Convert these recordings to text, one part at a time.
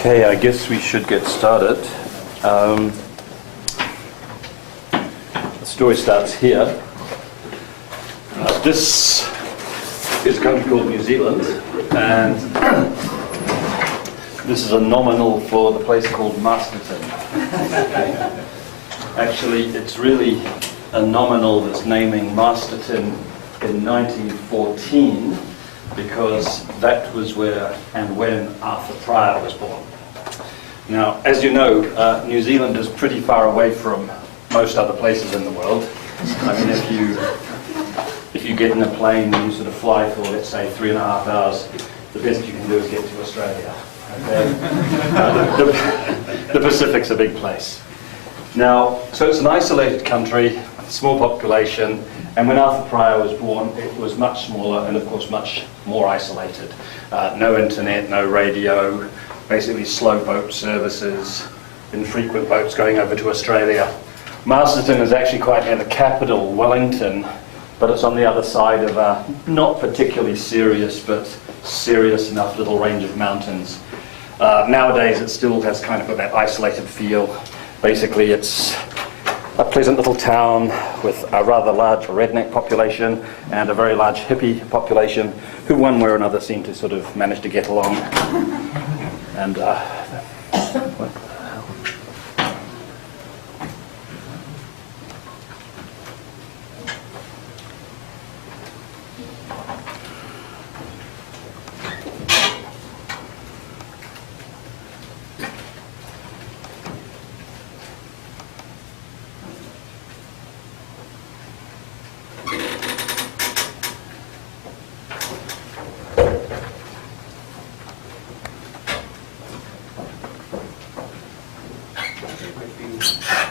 Okay, I guess we should get started. The story starts here. This is a country called New Zealand, and this is a nominal for the place called Masterton. Actually, it's really a nominal that's naming Masterton in 1914, because that was where and when Arthur Prior was born. Now, as you know, New Zealand is pretty far away from most other places in the world. I mean, if you get in a plane and you sort of fly for, let's say, 3.5 hours, the best you can do is get to Australia. Okay? The Pacific's a big place. Now, so it's an isolated country, a small population, and when Arthur Prior was born, it was much smaller and, of course, much more isolated. No internet, no radio, basically slow boat services, infrequent boats going over to Australia. Masterton is actually quite near the capital, Wellington, but it's on the other side of a not particularly serious, but serious enough little range of mountains. Nowadays, it still has kind of that isolated feel. Basically, it's a pleasant little town with a rather large redneck population and a very large hippie population who one way or another seem to sort of manage to get along. And what the hell?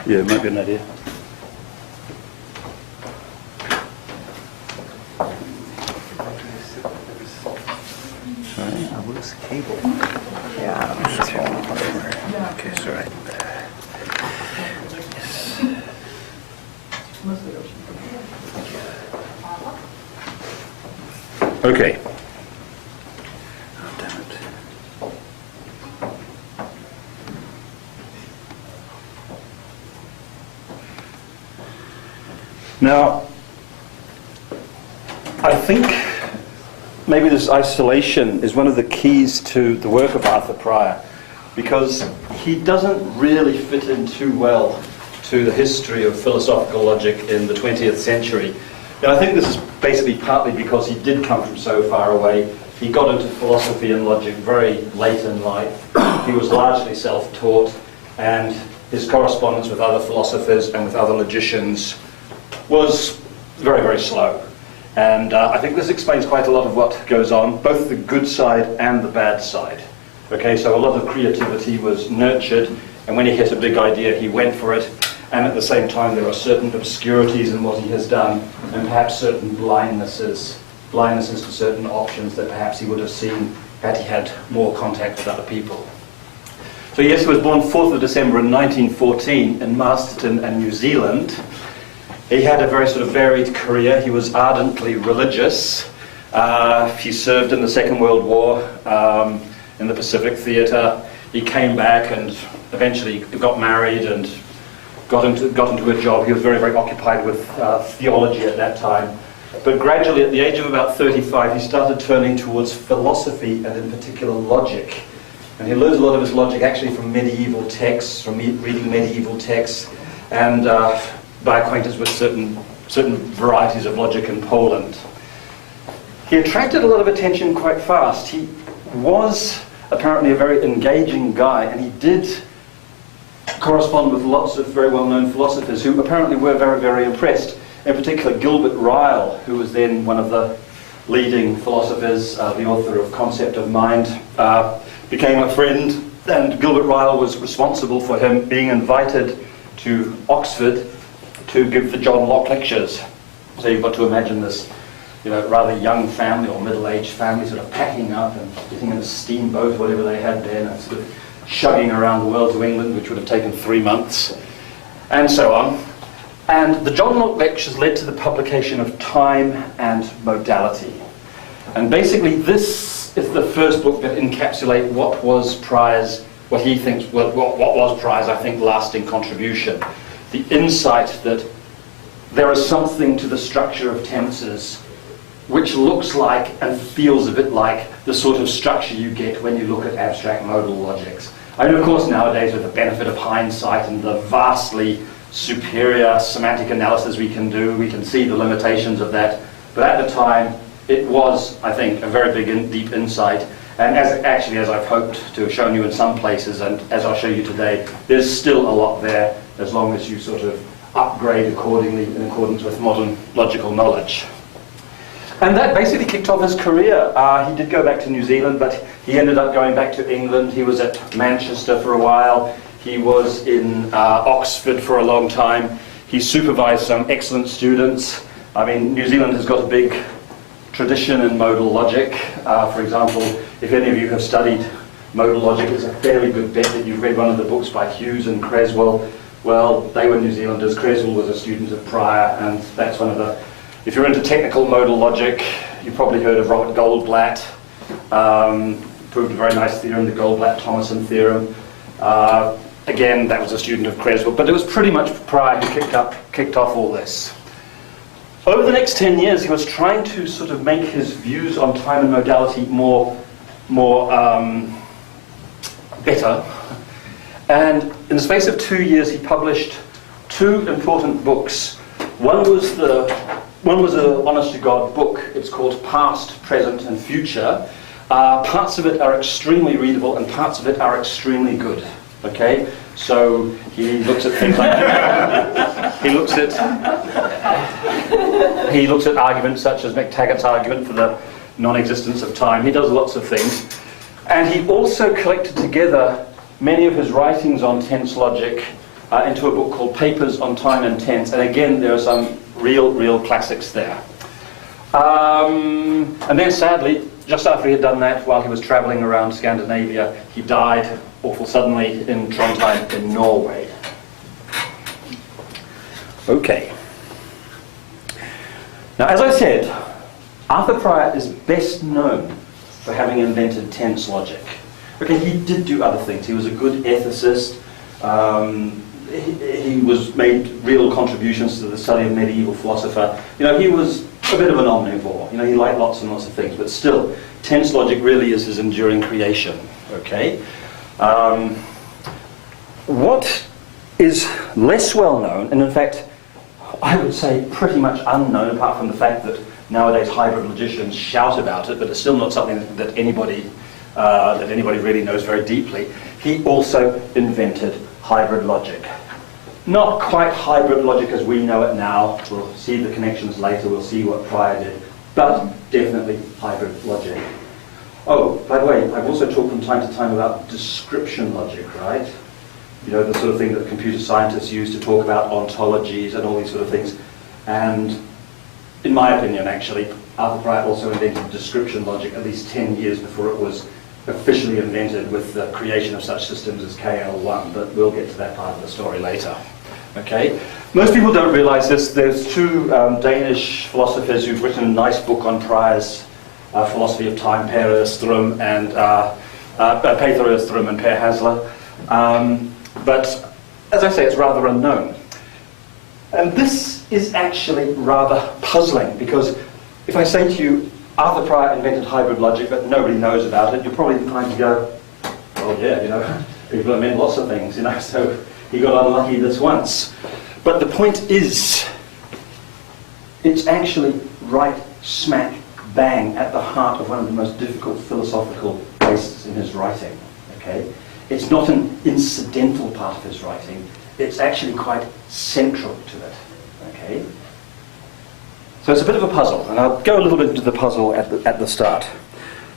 Yeah, it might be an idea. Sorry, where's the cable? Yeah, that's all. Okay, sorry. Yes. Okay. Oh, damn it. Now, I think maybe this isolation is one of the keys to the work of Arthur Prior, because he doesn't really fit in too well to the history of philosophical logic in the 20th century. Now, I think this is basically partly because he did come from so far away. He got into philosophy and logic very late in life. He was largely self-taught, and his correspondence with other philosophers and with other logicians was very, very slow. And I think this explains quite a lot of what goes on, both the good side and the bad side. Okay, so a lot of creativity was nurtured, and when he hit a big idea, he went for it. And at the same time, there are certain obscurities in what he has done, and perhaps certain blindnesses to certain options that perhaps he would have seen had he had more contact with other people. So yes, he was born 4th of December in 1914 in Masterton in New Zealand. He had a very sort of varied career. He was ardently religious. He served in the Second World War in the Pacific Theatre. He came back and eventually got married and got into a job. He was very, very occupied with theology at that time. But gradually, at the age of about 35, he started turning towards philosophy and in particular logic. And he learned a lot of his logic actually from medieval texts, from reading medieval texts, and by acquaintance with certain varieties of logic in Poland. He attracted a lot of attention quite fast. He was apparently a very engaging guy, and he did correspond with lots of very well-known philosophers who apparently were very, very impressed. In particular, Gilbert Ryle, who was then one of the leading philosophers, the author of Concept of Mind, became a friend, and Gilbert Ryle was responsible for him being invited to Oxford to give the John Locke lectures. So you've got to imagine this, rather young family or middle-aged family sort of packing up and getting in a steamboat, whatever they had then, and sort of shugging around the world to England, which would have taken 3 months, and so on. And the John Locke lectures led to the publication of Time and Modality. And basically this is the first book that encapsulates what was Prior's what he thinks, what was Pry's, I think, lasting contribution. The insight that there is something to the structure of tenses which looks like and feels a bit like the sort of structure you get when you look at abstract modal logics. I mean, of course, nowadays, with the benefit of hindsight and the vastly superior semantic analysis we can do, we can see the limitations of that. But at the time, it was, I think, a very big and deep insight. And as I've hoped to have shown you in some places, and as I'll show you today, there's still a lot there, as long as you sort of upgrade accordingly in accordance with modern logical knowledge. And that basically kicked off his career. He did go back to New Zealand, but he ended up going back to England. He was at Manchester for a while. He was in Oxford for a long time. He supervised some excellent students. I mean, New Zealand has got a big tradition in modal logic. For example, if any of you have studied modal logic, it's a fairly good bet that you've read one of the books by Hughes and Creswell. Well, they were New Zealanders. Creswell was a student of Pryor, and that's one of the... If you're into technical modal logic, you've probably heard of Robert Goldblatt. Proved a very nice theorem, the Goldblatt-Thomason theorem. Again, that was a student of Creswell, but it was pretty much Pryor who kicked off all this. Over the next 10 years, he was trying to sort of make his views on time and modality more better. And in the space of 2 years, he published 2 important books. One was an honest-to-God book. It's called Past, Present, and Future. Parts of it are extremely readable, and parts of it are extremely good. Okay, so he looks at things like he looks at arguments such as McTaggart's argument for the non-existence of time. He does lots of things, and he also collected together many of his writings on tense logic into a book called Papers on Time and Tense. And again, there are some real classics there. And then sadly, just after he had done that, while he was travelling around Scandinavia, he died awful suddenly in Trondheim in Norway. Okay. Now, as I said, Arthur Pryor is best known for having invented tense logic. Okay, he did do other things. He was a good ethicist. He was made real contributions to the study of medieval philosopher. You know, he was a bit of an omnivore. You know, he liked lots and lots of things, but still, tense logic really is his enduring creation. Okay. What is less well known, and in fact, I would say pretty much unknown, apart from the fact that nowadays hybrid logicians shout about it, but it's still not something that anybody really knows very deeply. He also invented hybrid logic. Not quite hybrid logic as we know it now. We'll see the connections later. We'll see what Pryor did. But definitely hybrid logic. Oh, by the way, I've also talked from time to time about description logic, right? You know, the sort of thing that computer scientists use to talk about ontologies and all these sort of things. And in my opinion, actually, Arthur Pryor also invented description logic at least 10 years before it was officially invented with the creation of such systems as KL1, but we'll get to that part of the story later. Okay? Most people don't realize this. There's 2 Danish philosophers who've written a nice book on Pryor's philosophy of time, Per Østrøm and Peter Østrøm and Per Hasler. But as I say, it's rather unknown. And this is actually rather puzzling, because if I say to you, Arthur Pryor invented hybrid logic, but nobody knows about it, you're probably inclined to go, well, yeah, you know, people invent lots of things, you know, so he got unlucky this once. But the point is, it's actually right smack bang at the heart of one of the most difficult philosophical places in his writing, okay? It's not an incidental part of his writing, it's actually quite central to it, okay? So it's a bit of a puzzle, and I'll go a little bit into the puzzle at the start.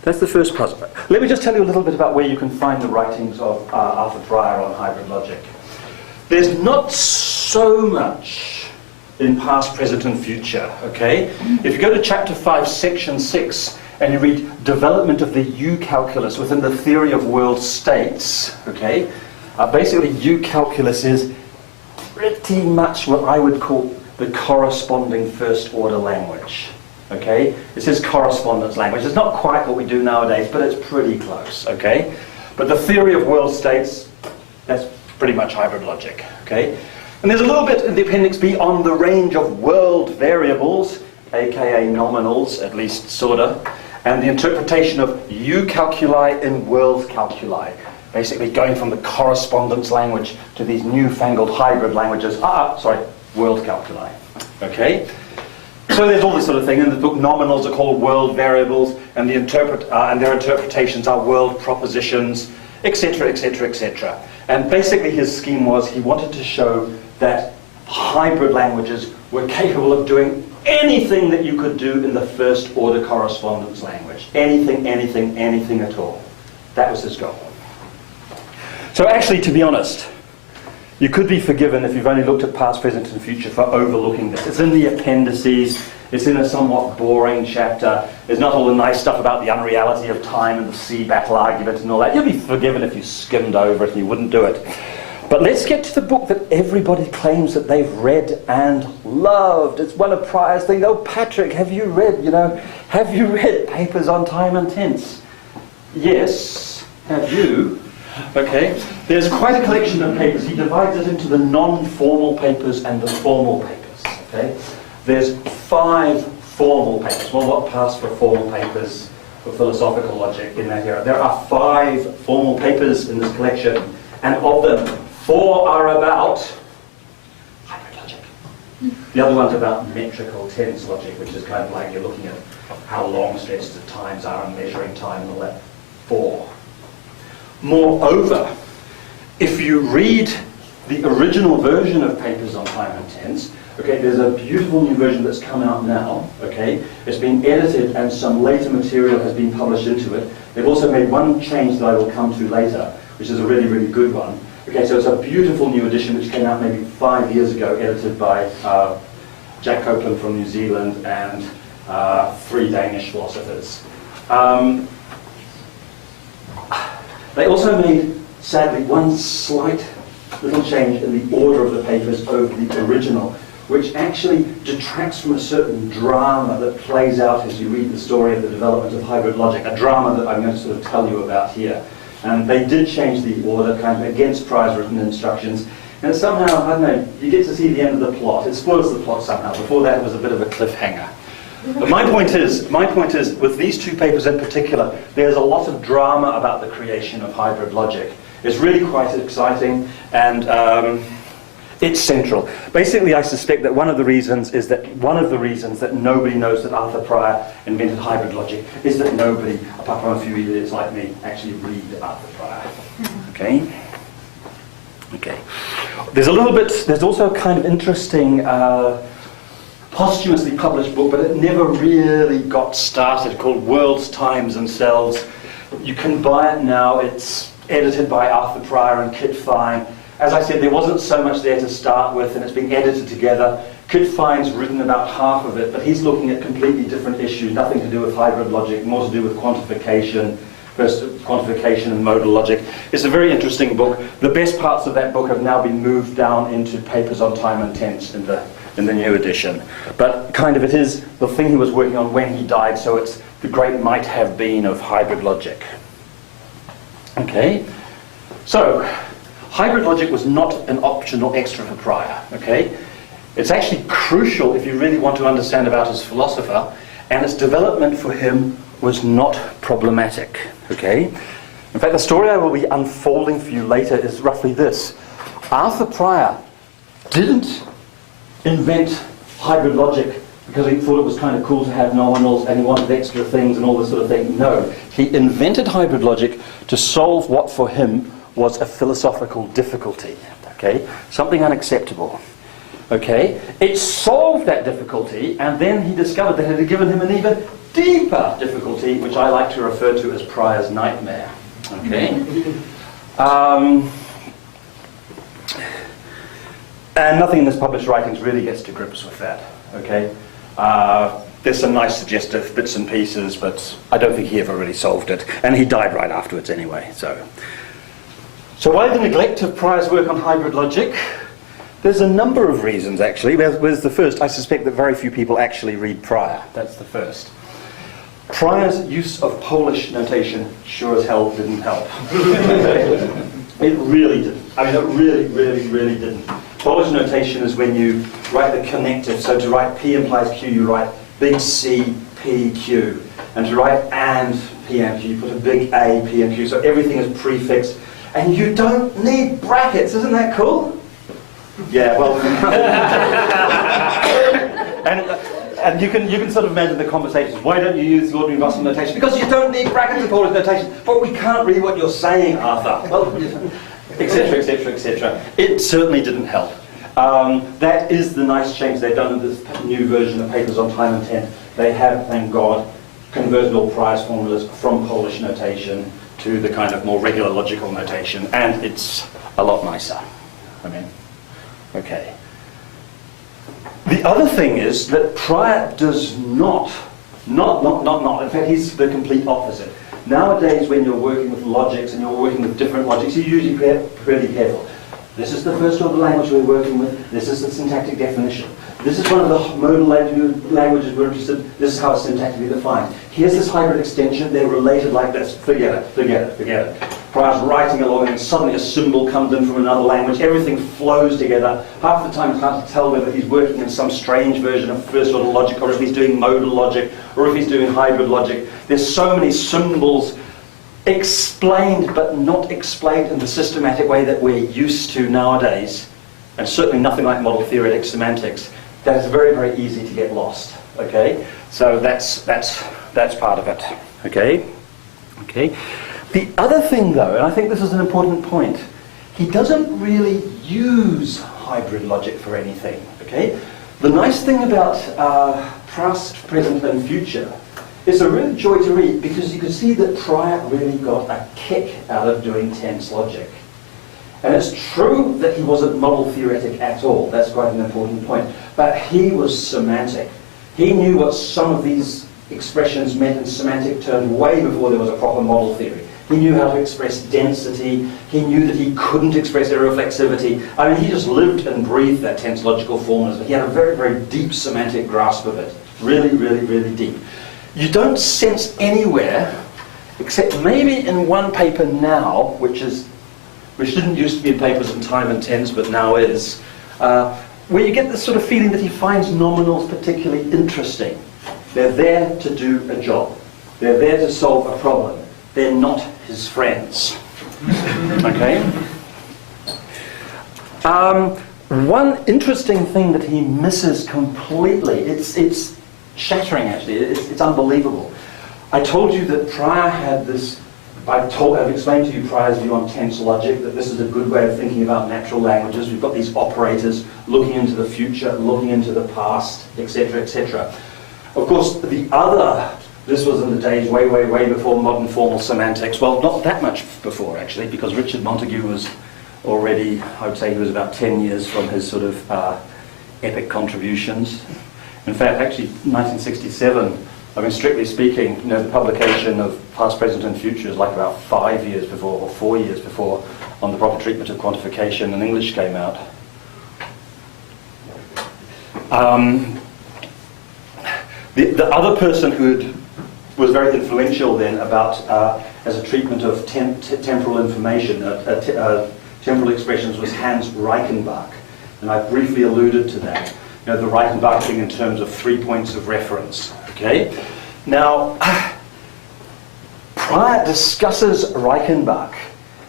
That's the first puzzle. Let me just tell you a little bit about where you can find the writings of Arthur Pryor on hybrid logic. There's not so much in past, present, and future, okay? If you go to chapter 5, section 6, and you read development of the U-calculus within the theory of world states, okay? Basically, U-calculus is pretty much what I would call the corresponding first-order language, okay? This is correspondence language. It's not quite what we do nowadays, but it's pretty close, okay? But the theory of world states, that's pretty much hybrid logic, okay? And there's a little bit in the Appendix B on the range of world variables, aka nominals, at least sorta, and the interpretation of U calculi in world calculi. Basically going from the correspondence language to these newfangled hybrid languages, world calculi, okay? So there's all this sort of thing. In the book, nominals are called world variables, and their interpretations are world propositions, etc., etc., etc. And basically his scheme was he wanted to show that hybrid languages were capable of doing anything that you could do in the first order correspondence language. Anything, anything, anything at all. That was his goal. So actually, to be honest, you could be forgiven if you've only looked at past, present, and future for overlooking this. It's in the appendices. It's in a somewhat boring chapter. There's not all the nice stuff about the unreality of time and the sea battle argument and all that. You'll be forgiven if you skimmed over it and you wouldn't do it. But let's get to the book that everybody claims that they've read and loved. It's one of Prior's things. Oh, Patrick, have you read Papers on Time and Tense? Yes. Have you? Okay, there's quite a collection of papers. He divides it into the non-formal papers and the formal papers. Okay, there's 5 formal papers. Well, what passed for formal papers for philosophical logic in that era? There are 5 formal papers in this collection, and of them, 4 are about hybrid logic. The other one's about metrical tense logic, which is kind of like you're looking at how long stretches of times are and measuring time and all that. 4. Moreover, if you read the original version of Papers on Time and Tense, okay, there's a beautiful new version that's come out now, okay? It's been edited and some later material has been published into it. They've also made one change that I will come to later, which is a really, really good one. Okay, so it's a beautiful new edition which came out maybe 5 years ago, edited by Jack Copeland from New Zealand and 3 Danish philosophers. They also made, sadly, one slight little change in the order of the papers over the original, which actually detracts from a certain drama that plays out as you read the story of the development of hybrid logic, a drama that I'm going to sort of tell you about here. And they did change the order kind of against Prior's written instructions, and somehow, I don't know, you get to see the end of the plot. It spoils the plot somehow. Before that, it was a bit of a cliffhanger. But my point is, with these 2 papers in particular, there's a lot of drama about the creation of hybrid logic. It's really quite exciting, and it's central. Basically, I suspect that one of the reasons that nobody knows that Arthur Prior invented hybrid logic is that nobody, apart from a few idiots like me, actually read Arthur Prior. Okay? Okay. There's also a kind of interesting posthumously published book, but it never really got started, called Worlds, Times and Selves. You can buy it now. It's edited by Arthur Prior and Kit Fine. As I said, there wasn't so much there to start with, and it's been edited together. Kit Fine's written about half of it, but he's looking at completely different issues, nothing to do with hybrid logic, more to do with quantification, first quantification and modal logic. It's a very interesting book. The best parts of that book have now been moved down into Papers on Time and Tense in the new edition. But kind of it is the thing he was working on when he died, so it's the great might have been of hybrid logic. Okay, so hybrid logic was not an optional extra for Prior, okay? It's actually crucial if you really want to understand about his philosopher, and its development for him was not problematic, okay? In fact, the story I will be unfolding for you later is roughly this. Arthur Prior didn't invent hybrid logic because he thought it was kind of cool to have nominals and he wanted extra things and all this sort of thing. No, he invented hybrid logic to solve what for him was a philosophical difficulty, okay? Something unacceptable, okay? It solved that difficulty, and then he discovered that it had given him an even deeper difficulty, which I like to refer to as Prior's nightmare, okay? And nothing in this published writings really gets to grips with that, okay? There's some nice suggestive bits and pieces, but I don't think he ever really solved it. And he died right afterwards anyway, so. So why the neglect of Prior's work on hybrid logic? There's a number of reasons, actually. Where's the first? I suspect that very few people actually read Prior. That's the first. Prior's use of Polish notation sure as hell didn't help. It really didn't. I mean, it really, really, really didn't. Polish notation is when you write the connective. So to write P implies Q, you write big C, P, Q. And to write and P and Q, you put a big A, P and Q. So everything is prefixed. And you don't need brackets. Isn't that cool? Yeah, well... And you can sort of imagine the conversations. Why don't you use the ordinary Russell notation? Because you don't need brackets in Polish notation. But we can't read what you're saying, Arthur. Well, etc., etc., etc. It certainly didn't help. That is the nice change they've done in this new version of Papers on Time and Tent. They have, thank God, converted all Prior's formulas from Polish notation to the kind of more regular logical notation. And it's a lot nicer. I mean, okay. The other thing is that Prior does not, in fact he's the complete opposite. Nowadays when you're working with logics and you're working with different logics, you're usually pretty careful. This is the first order language we're working with, this is the syntactic definition. This is one of the modal languages we're interested in, this is how it's syntactically defined. Here's this hybrid extension, they're related like this. Forget it, forget it, forget it. Prior's writing along and suddenly a symbol comes in from another language, everything flows together. Half the time it's hard to tell whether he's working in some strange version of first order logic or if he's doing modal logic or if he's doing hybrid logic. There's so many symbols explained but not explained in the systematic way that we're used to nowadays, and certainly nothing like model theoretic semantics, that it's very, very easy to get lost. Okay? So that's part of it. Okay? Okay? The other thing though, and I think this is an important point, he doesn't really use hybrid logic for anything. Okay? The nice thing about past, present and future, it's a real joy to read because you can see that Prior really got a kick out of doing tense logic. And it's true that he wasn't model theoretic at all, that's quite an important point, but he was semantic. He knew what some of these expressions meant in semantic terms way before there was a proper model theory. He knew how to express density, he knew that he couldn't express irreflexivity. I mean, he just lived and breathed that tense logical formulas, but he had a very, very deep semantic grasp of it. Really, really, really deep. You don't sense anywhere, except maybe in one paper now, which didn't used to be in Papers in Time and Tense, but now is, where you get this sort of feeling that he finds nominals particularly interesting. They're there to do a job. They're there to solve a problem. They're not his friends. Okay? One interesting thing that he misses completely, it's shattering actually, it's unbelievable. I told you that Prior had this, I've explained to you Prior's view on tense logic, that this is a good way of thinking about natural languages. We've got these operators looking into the future, looking into the past, etc., etc. Of course, this was in the days way, way, way before modern formal semantics. Well, not that much before actually, because Richard Montague was already, I would say he was about 10 years from his sort of epic contributions. In fact, actually, 1967, I mean, strictly speaking, you know, the publication of Past, Present and Future is like about 5 years before, or 4 years before, on the proper treatment of quantification, and English came out. The other person who was very influential then about, as a treatment of temporal information, temporal expressions, was Hans Reichenbach, and I briefly alluded to that. You know, the Reichenbach thing in terms of 3 points of reference. Okay? Now, Prior discusses Reichenbach,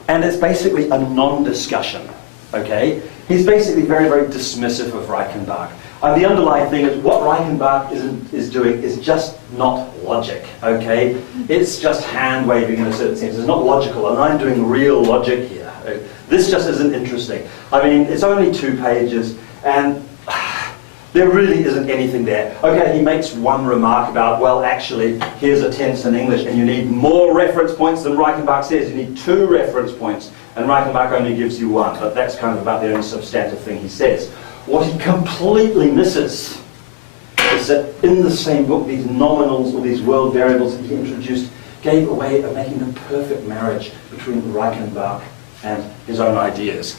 and it's basically a non-discussion. Okay? He's basically very, very dismissive of Reichenbach. And the underlying thing is what Reichenbach is doing is just not logic. Okay? It's just hand-waving in a certain sense. It's not logical, and I'm doing real logic here. This just isn't interesting. I mean, it's only 2 pages, and there really isn't anything there. Okay, he makes one remark about, well, actually, here's a tense in English, and you need more reference points than Reichenbach says. You need 2 reference points, and Reichenbach only gives you 1. But that's kind of about the only substantive thing he says. What he completely misses is that in the same book, these nominals, or these world variables that he introduced, gave a way of making the perfect marriage between Reichenbach and his own ideas.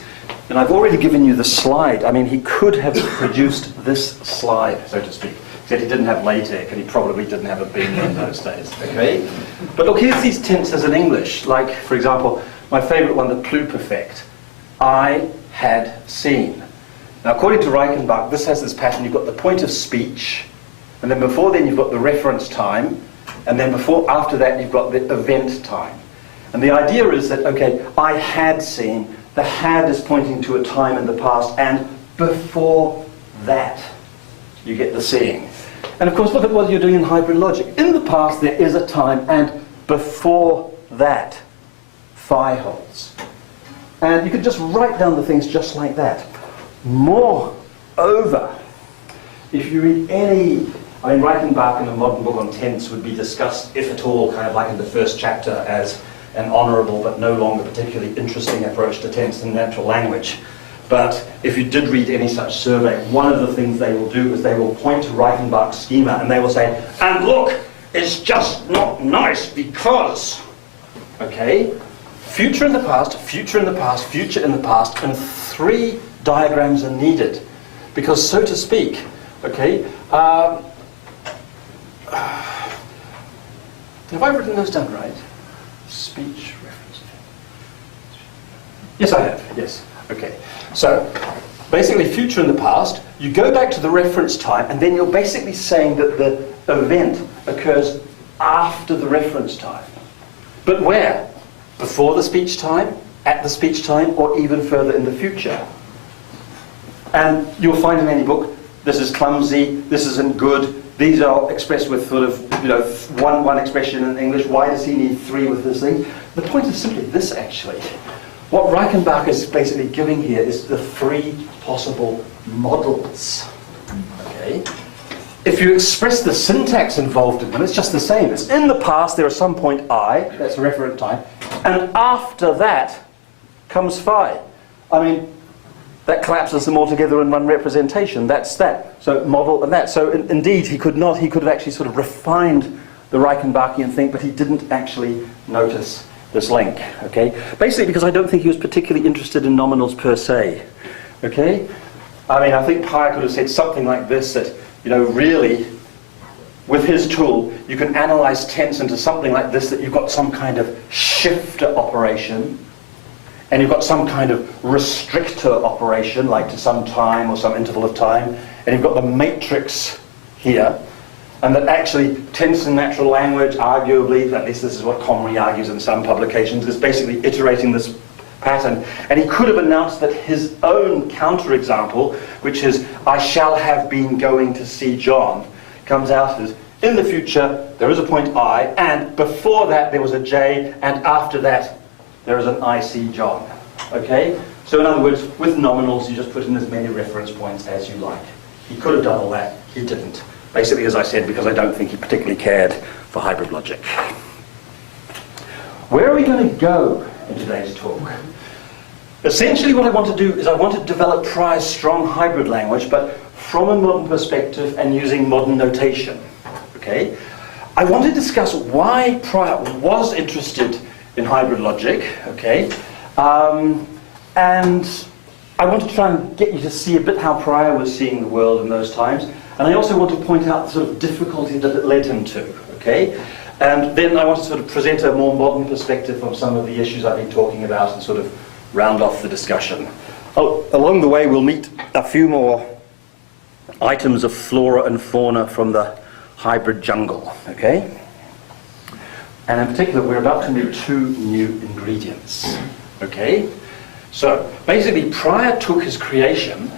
And I've already given you the slide. I mean, he could have produced this slide, so to speak. except he didn't have LaTeX and he probably didn't have a beamer in those days, okay? But look, here's these tenses in English, like, for example, my favourite one, the Pluperfect. I had seen. Now, according to Reichenbach, this has this pattern. You've got the point of speech, and then before then you've got the reference time, and then after that you've got the event time. And the idea is that, okay, I had seen, the had is pointing to a time in the past, and before that you get the seeing. And of course, look at what you're doing in hybrid logic. In the past there is a time, and before that, phi holds. And you could just write down the things just like that. Moreover, if you read any, I mean, Reichenbach in a modern book on tense would be discussed, if at all, kind of like in the first chapter, as an honourable but no longer particularly interesting approach to tense in natural language. But if you did read any such survey, one of the things they will do is they will point to Reichenbach's schema and they will say, and look, it's just not nice because, okay, future in the past, future in the past, future in the past, and 3 diagrams are needed. Because, so to speak, okay, have I written those down right? Speech reference. Yes, I have, yes. Okay, so basically future in the past, you go back to the reference time, and then you're basically saying that the event occurs after the reference time. But where? Before the speech time, at the speech time, or even further in the future. And you'll find in any book, this is clumsy, this isn't good, these are expressed with sort of, you know, one expression in English. Why does he need 3 with this thing? The point is simply this, actually. What Reichenbach is basically giving here is the 3 possible models. Okay? If you express the syntax involved in them, it's just the same. It's in the past, there is some point I, that's a referent time, and after that comes phi. I mean, that collapses them all together in one representation. That's that. So model and that. So indeed, he could have actually sort of refined the Reichenbachian thing, but he didn't actually notice this link. Okay? Basically because I don't think he was particularly interested in nominals per se. Okay? I mean, I think Pi could have said something like this, that, you know, really, with his tool, you can analyze tense into something like this, that you've got some kind of shifter operation, and you've got some kind of restrictor operation, like to some time or some interval of time, and you've got the matrix here, and that actually tense in natural language, arguably, at least this is what Comrie argues in some publications, is basically iterating this pattern. And he could have announced that his own counterexample, which is, I shall have been going to see John, comes out as, in the future, there is a point I, and before that there was a J, and after that there is an I see John. Okay? So in other words, with nominals, you just put in as many reference points as you like. He could have done all that. He didn't. Basically, as I said, because I don't think he particularly cared for hybrid logic. Where are we going to go in today's talk? Essentially what I want to do is I want to develop Pry's strong hybrid language, but from a modern perspective and using modern notation. Okay? I want to discuss why Pry was interested in hybrid logic, okay? And I want to try and get you to see a bit how Pry was seeing the world in those times. And I also want to point out the sort of difficulty that it led him to, okay? And then I want to sort of present a more modern perspective of some of the issues I've been talking about and sort of round off the discussion. Oh, along the way, we'll meet a few more items of flora and fauna from the hybrid jungle, okay? And in particular, we're about to meet 2 new ingredients, okay? So, basically, Pry took his creation,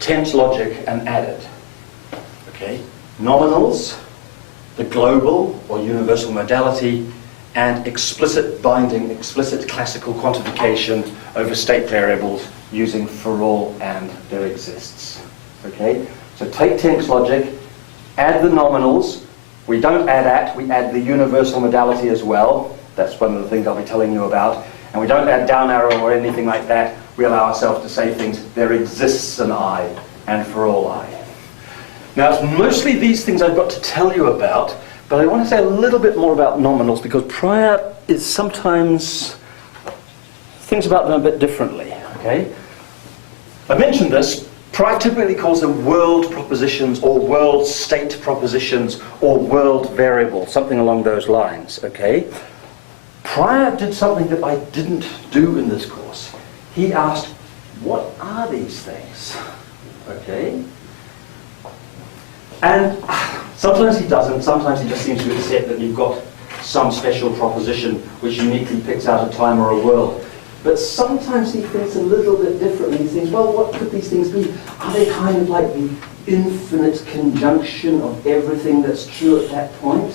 tense logic, and added, okay? Nominals, the global or universal modality, and explicit binding, explicit classical quantification over state variables using for all and there exists, okay? So take tense logic, add the nominals. We don't add at, we add the universal modality as well. That's one of the things I'll be telling you about. And we don't add down arrow or anything like that. We allow ourselves to say things, there exists an I, and for all I. Now, it's mostly these things I've got to tell you about, but I want to say a little bit more about nominals, because Pry is sometimes thinks about them a bit differently, okay? I mentioned this, Pry typically calls them world propositions or world state propositions or world variables, something along those lines, okay? Prior did something that I didn't do in this course. He asked, what are these things? Okay? And sometimes he doesn't, sometimes he just seems to accept that you've got some special proposition which uniquely picks out a time or a world. But sometimes he thinks a little bit differently. He thinks, well, what could these things be? Are they kind of like the infinite conjunction of everything that's true at that point?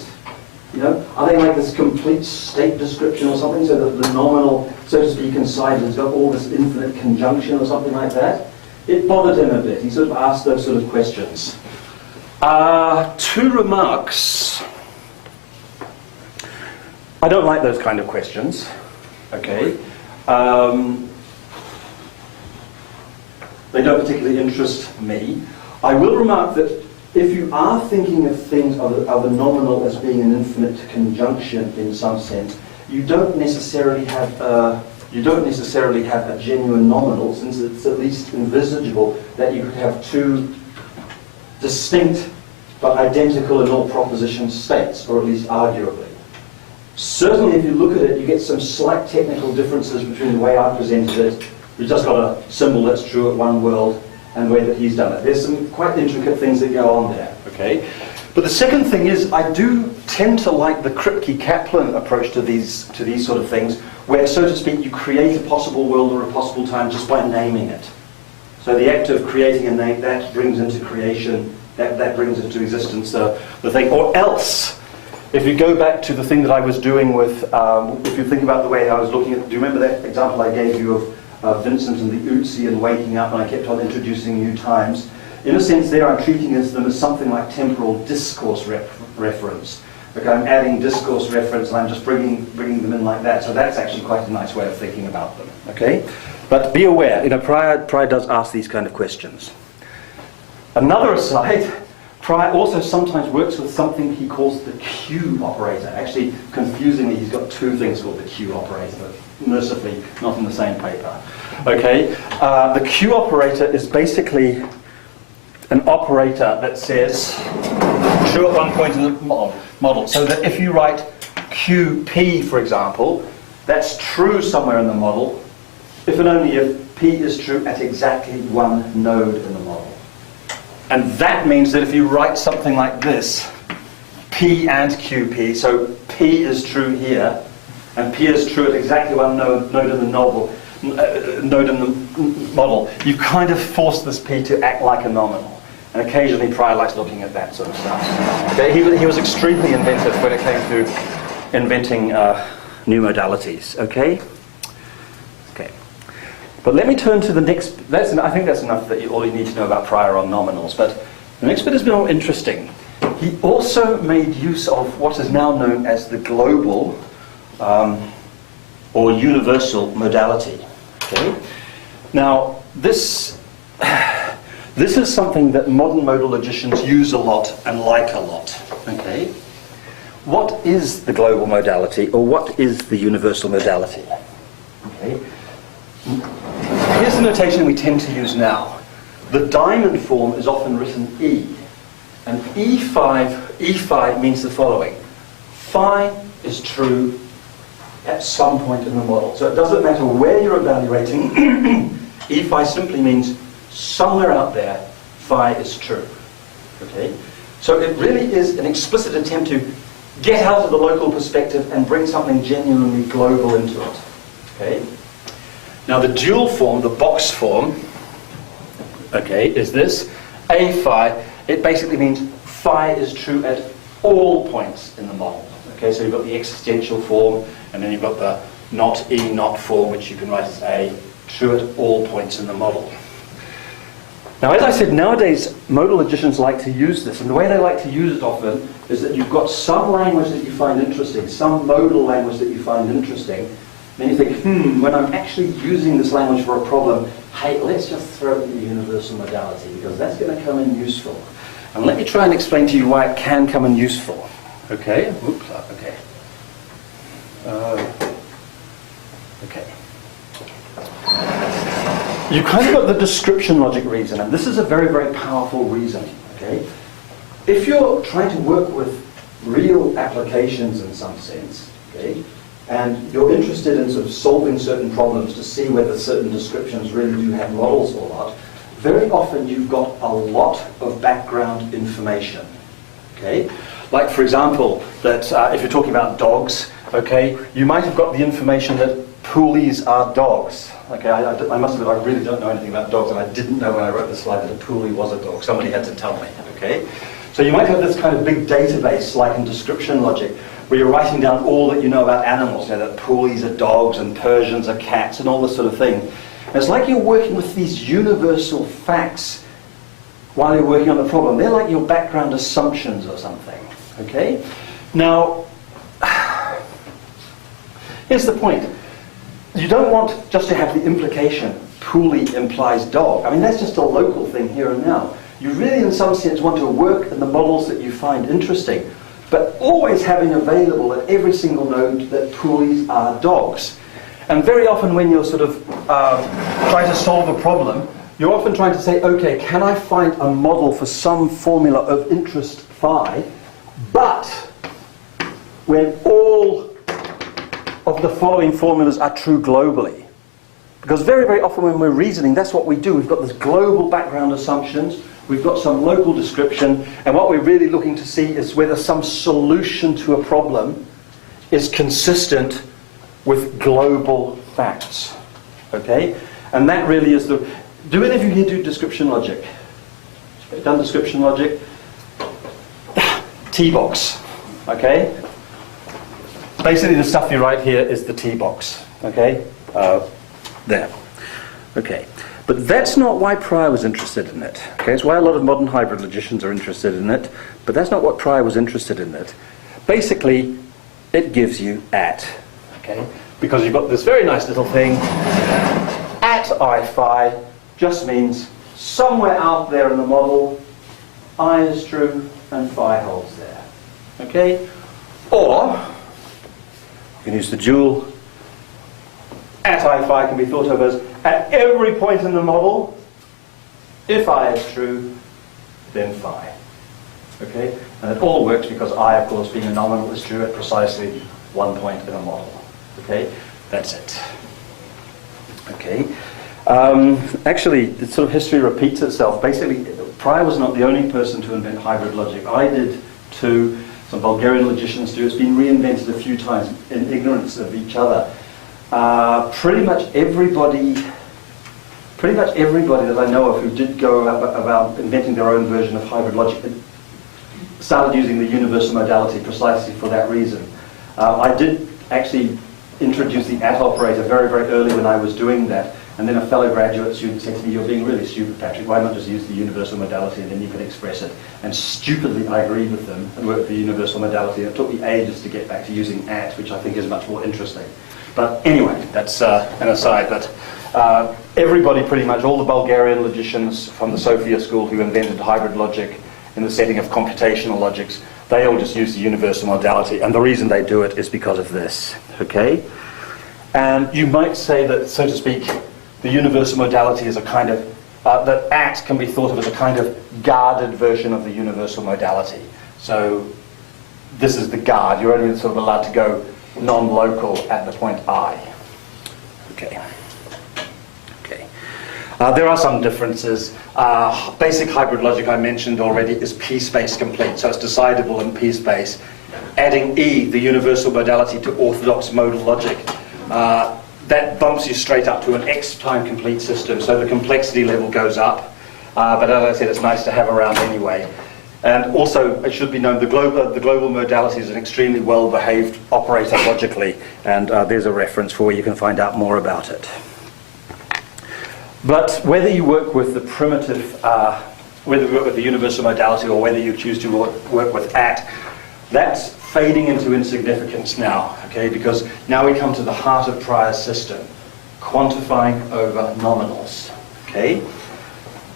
You know, are they like this complete state description or something, so that the nominal, so to speak, inside has got all this infinite conjunction or something like that? It bothered him a bit. He sort of asked those sort of questions. 2 remarks. I don't like those kind of questions. Okay. They don't particularly interest me. I will remark that if you are thinking of things of a nominal as being an infinite conjunction in some sense, you don't necessarily have a genuine nominal, since it's at least envisageable that you could have 2 distinct but identical in all proposition states, or at least arguably. Certainly, if you look at it, you get some slight technical differences between the way I presented it. We've just got a symbol that's true at one world and the way that he's done it. There's some quite intricate things that go on there, okay? But the second thing is, I do tend to like the Kripke-Kaplan approach to these sort of things, where, so to speak, you create a possible world or a possible time just by naming it. So the act of creating a name, that brings into creation, that brings into existence the thing. Or else, if you go back to the thing that I was doing with, if you think about the way I was looking at, do you remember that example I gave you of Vincent and the Utsi and waking up, and I kept on introducing new times? In a sense there, I'm treating them as something like temporal discourse reference. Okay, I'm adding discourse reference and I'm just bringing them in like that. So that's actually quite a nice way of thinking about them. Okay, but be aware, you know, Pry does ask these kind of questions. Another aside, Pry also sometimes works with something he calls the Q operator. Actually, confusingly, he's got 2 things called the Q operator, but mercifully not in the same paper. Okay, the Q operator is basically an operator that says true at one point in the model. So that if you write QP, for example, that's true somewhere in the model, if and only if P is true at exactly one node in the model. And that means that if you write something like this, P and QP, so P is true here, and P is true at exactly one node in the model, you kind of force this P to act like a nominal. And occasionally Pry likes looking at that sort of stuff. Okay, he was extremely inventive when it came to inventing new modalities. Okay? Okay. But let me turn to the next. I think that's enough that all you need to know about Pry on nominals. But the next bit is more interesting. He also made use of what is now known as the global or universal modality. Okay? Now, this is something that modern modal logicians use a lot and like a lot. Okay? What is the global modality, or what is the universal modality? Okay? Here's the notation we tend to use now. The diamond form is often written E. And E5 means the following. Phi is true at some point in the model. So it doesn't matter where you're evaluating, E5 simply means somewhere out there, phi is true. Okay? So it really is an explicit attempt to get out of the local perspective and bring something genuinely global into it. Okay? Now the dual form, the box form, okay, is this. A phi, it basically means phi is true at all points in the model. Okay, so you've got the existential form, and then you've got the not E, not form, which you can write as A, true at all points in the model. Now, as I said, nowadays, modal logicians like to use this, and the way they like to use it often is that you've got some language that you find interesting, some modal language that you find interesting, then you think, when I'm actually using this language for a problem, hey, let's just throw in the universal modality, because that's going to come in useful. And let me try and explain to you why it can come in useful. Okay? Oops, okay. Okay. you kind of got the description logic reason, and this is a very, very powerful reason, okay? If you're trying to work with real applications in some sense, okay, and you're interested in sort of solving certain problems to see whether certain descriptions really do have models or not, very often you've got a lot of background information, okay? Like, for example, that if you're talking about dogs, okay, you might have got the information that poolies are dogs. Okay, I must admit, I really don't know anything about dogs, and I didn't know when I wrote the slide that a poolie was a dog. Somebody had to tell me, okay? So you might have this kind of big database, like in description logic, where you're writing down all that you know about animals, you know, that poolies are dogs and Persians are cats and all this sort of thing. And it's like you're working with these universal facts while you're working on the problem. They're like your background assumptions or something, okay? Now, here's the point. You don't want just to have the implication, poolie implies dog. I mean, that's just a local thing here and now. You really, in some sense, want to work in the models that you find interesting, but always having available at every single node that poolies are dogs. And very often when you're sort of trying to solve a problem, you're often trying to say, okay, can I find a model for some formula of interest phi, but when all of the following formulas are true globally. Because very, very often when we're reasoning, that's what we do. We've got this global background assumptions, we've got some local description, and what we're really looking to see is whether some solution to a problem is consistent with global facts. Okay? And that really is the... Do any of you here do description logic? Done description logic? T-box. Okay? Basically, the stuff you write here is the T-box, okay? There. Okay. But that's not why Prior was interested in it. Okay, it's why a lot of modern hybrid logicians are interested in it, but that's not what Prior was interested in it. Basically, it gives you at, okay? Because you've got this very nice little thing. At I phi just means somewhere out there in the model, I is true and phi holds there, okay? Or, you can use the dual. At I phi can be thought of as at every point in the model, if I is true, then phi. Okay? And it all works because I, of course, being a nominal, is true at precisely one point in a model. Okay? That's it. Okay? Actually, the sort of history repeats itself. Basically, Prior was not the only person to invent hybrid logic. I did too. Some Bulgarian logicians do. It's been reinvented a few times in ignorance of each other. Pretty much everybody that I know of who did go about inventing their own version of hybrid logic started using the universal modality precisely for that reason. I did actually introduce the at operator very, very early when I was doing that, and then a fellow graduate student said to me, "You're being really stupid, Patrick. Why not just use the universal modality and then you can express it?" And stupidly, I agreed with them and worked with the universal modality. It took me ages to get back to using at, which I think is much more interesting. But anyway, that's an aside. But everybody, pretty much, all the Bulgarian logicians from the Sofia school who invented hybrid logic in the setting of computational logics, they all just use the universal modality. And the reason they do it is because of this. Okay? And you might say that, so to speak, the universal modality is a kind of, that at can be thought of as a kind of guarded version of the universal modality. So this is the guard. You're only sort of allowed to go non-local at the point I. Okay. Okay. There are some differences. Basic hybrid logic I mentioned already is p-space complete, so it's decidable in p-space. Adding E, the universal modality, to orthodox modal logic, that bumps you straight up to an X-time complete system, so the complexity level goes up. But as I said, it's nice to have around anyway. And also, it should be known, the global modality is an extremely well-behaved operator logically, and there's a reference for where you can find out more about it. But whether you work with the primitive, whether you work with the universal modality or whether you choose to work with at, that's fading into insignificance now, okay? Because now we come to the heart of Prior's system, quantifying over nominals, okay?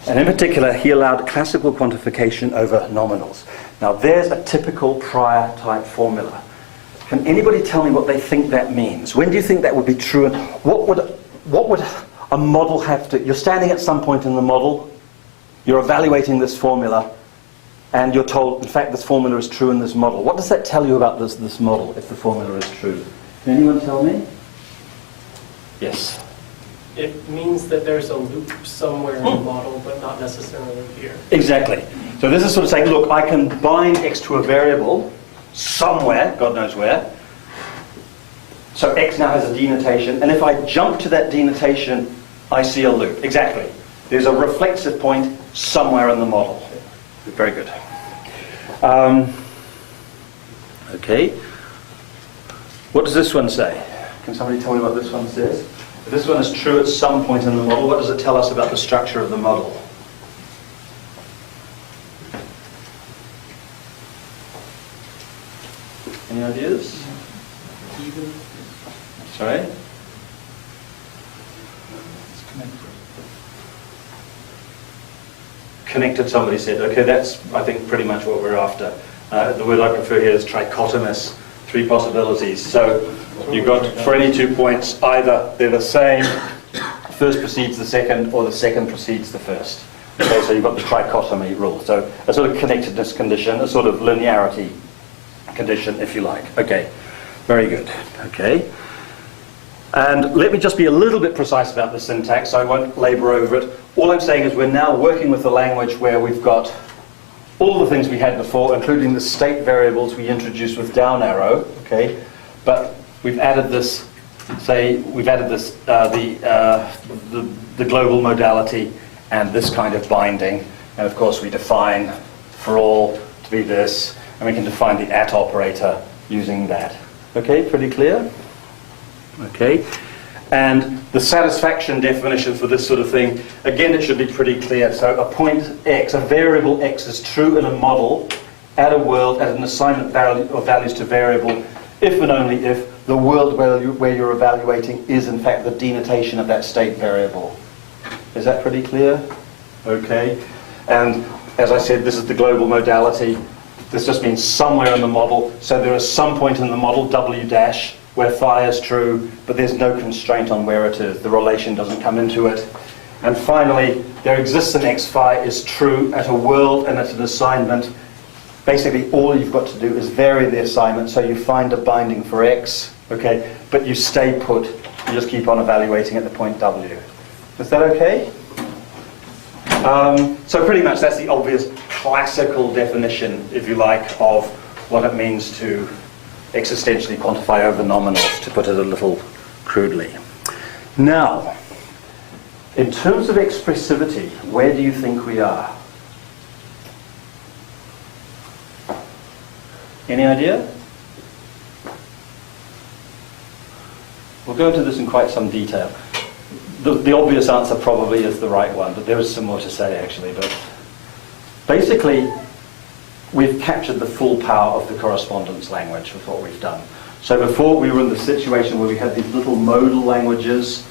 And in particular, he allowed classical quantification over nominals. Now, there's a typical Prior type formula. Can anybody tell me what they think that means? When do you think that would be true? And what would a model you're standing at some point in the model, you're evaluating this formula, and you're told, in fact, this formula is true in this model. What does that tell you about this model, if the formula is true? Can anyone tell me? Yes. It means that there's a loop somewhere in the model, but not necessarily here. Exactly. So this is sort of saying, look, I can bind x to a variable somewhere, God knows where. So x now has a denotation, and if I jump to that denotation, I see a loop. Exactly. There's a reflexive point somewhere in the model. Very good. Okay. What does this one say? Can somebody tell me what this one says? If this one is true at some point in the model, what does it tell us about the structure of the model? Any ideas? Even. Sorry? Connected, somebody said. Okay, that's, I think, pretty much what we're after. The word I prefer here is trichotomous, 3 possibilities. So you've got, for any 2 points, either they're the same, first precedes the second, or the second precedes the first. Okay, so you've got the trichotomy rule. So a sort of connectedness condition, a sort of linearity condition, if you like. Okay, very good. Okay. And let me just be a little bit precise about the syntax, so I won't labour over it. All I'm saying is we're now working with a language where we've got all the things we had before, including the state variables we introduced with down arrow, okay? But we've added this, the global modality and this kind of binding. And of course we define for all to be this, and we can define the at operator using that. Okay, pretty clear? Okay, and the satisfaction definition for this sort of thing, again, it should be pretty clear. So a point x, a variable x, is true in a model at a world, at an assignment value of values to variable, if and only if the world where you're evaluating is in fact the denotation of that state variable. Is that pretty clear? Okay, and as I said, this is the global modality. This just means somewhere in the model. So there is some point in the model, W dash, where phi is true, but there's no constraint on where it is. The relation doesn't come into it. And finally, there exists an x phi is true at a world and at an assignment. Basically, all you've got to do is vary the assignment, so you find a binding for x, okay, but you stay put. You just keep on evaluating at the point W. Is that okay? So pretty much that's the obvious classical definition, if you like, of what it means to existentially quantify over nominals, to put it a little crudely. Now, in terms of expressivity, where do you think we are? Any idea? We'll go into this in quite some detail. The obvious answer probably is the right one, but there is some more to say actually. But basically, we've captured the full power of the correspondence language with what we've done. So before we were in the situation where we had these little modal languages,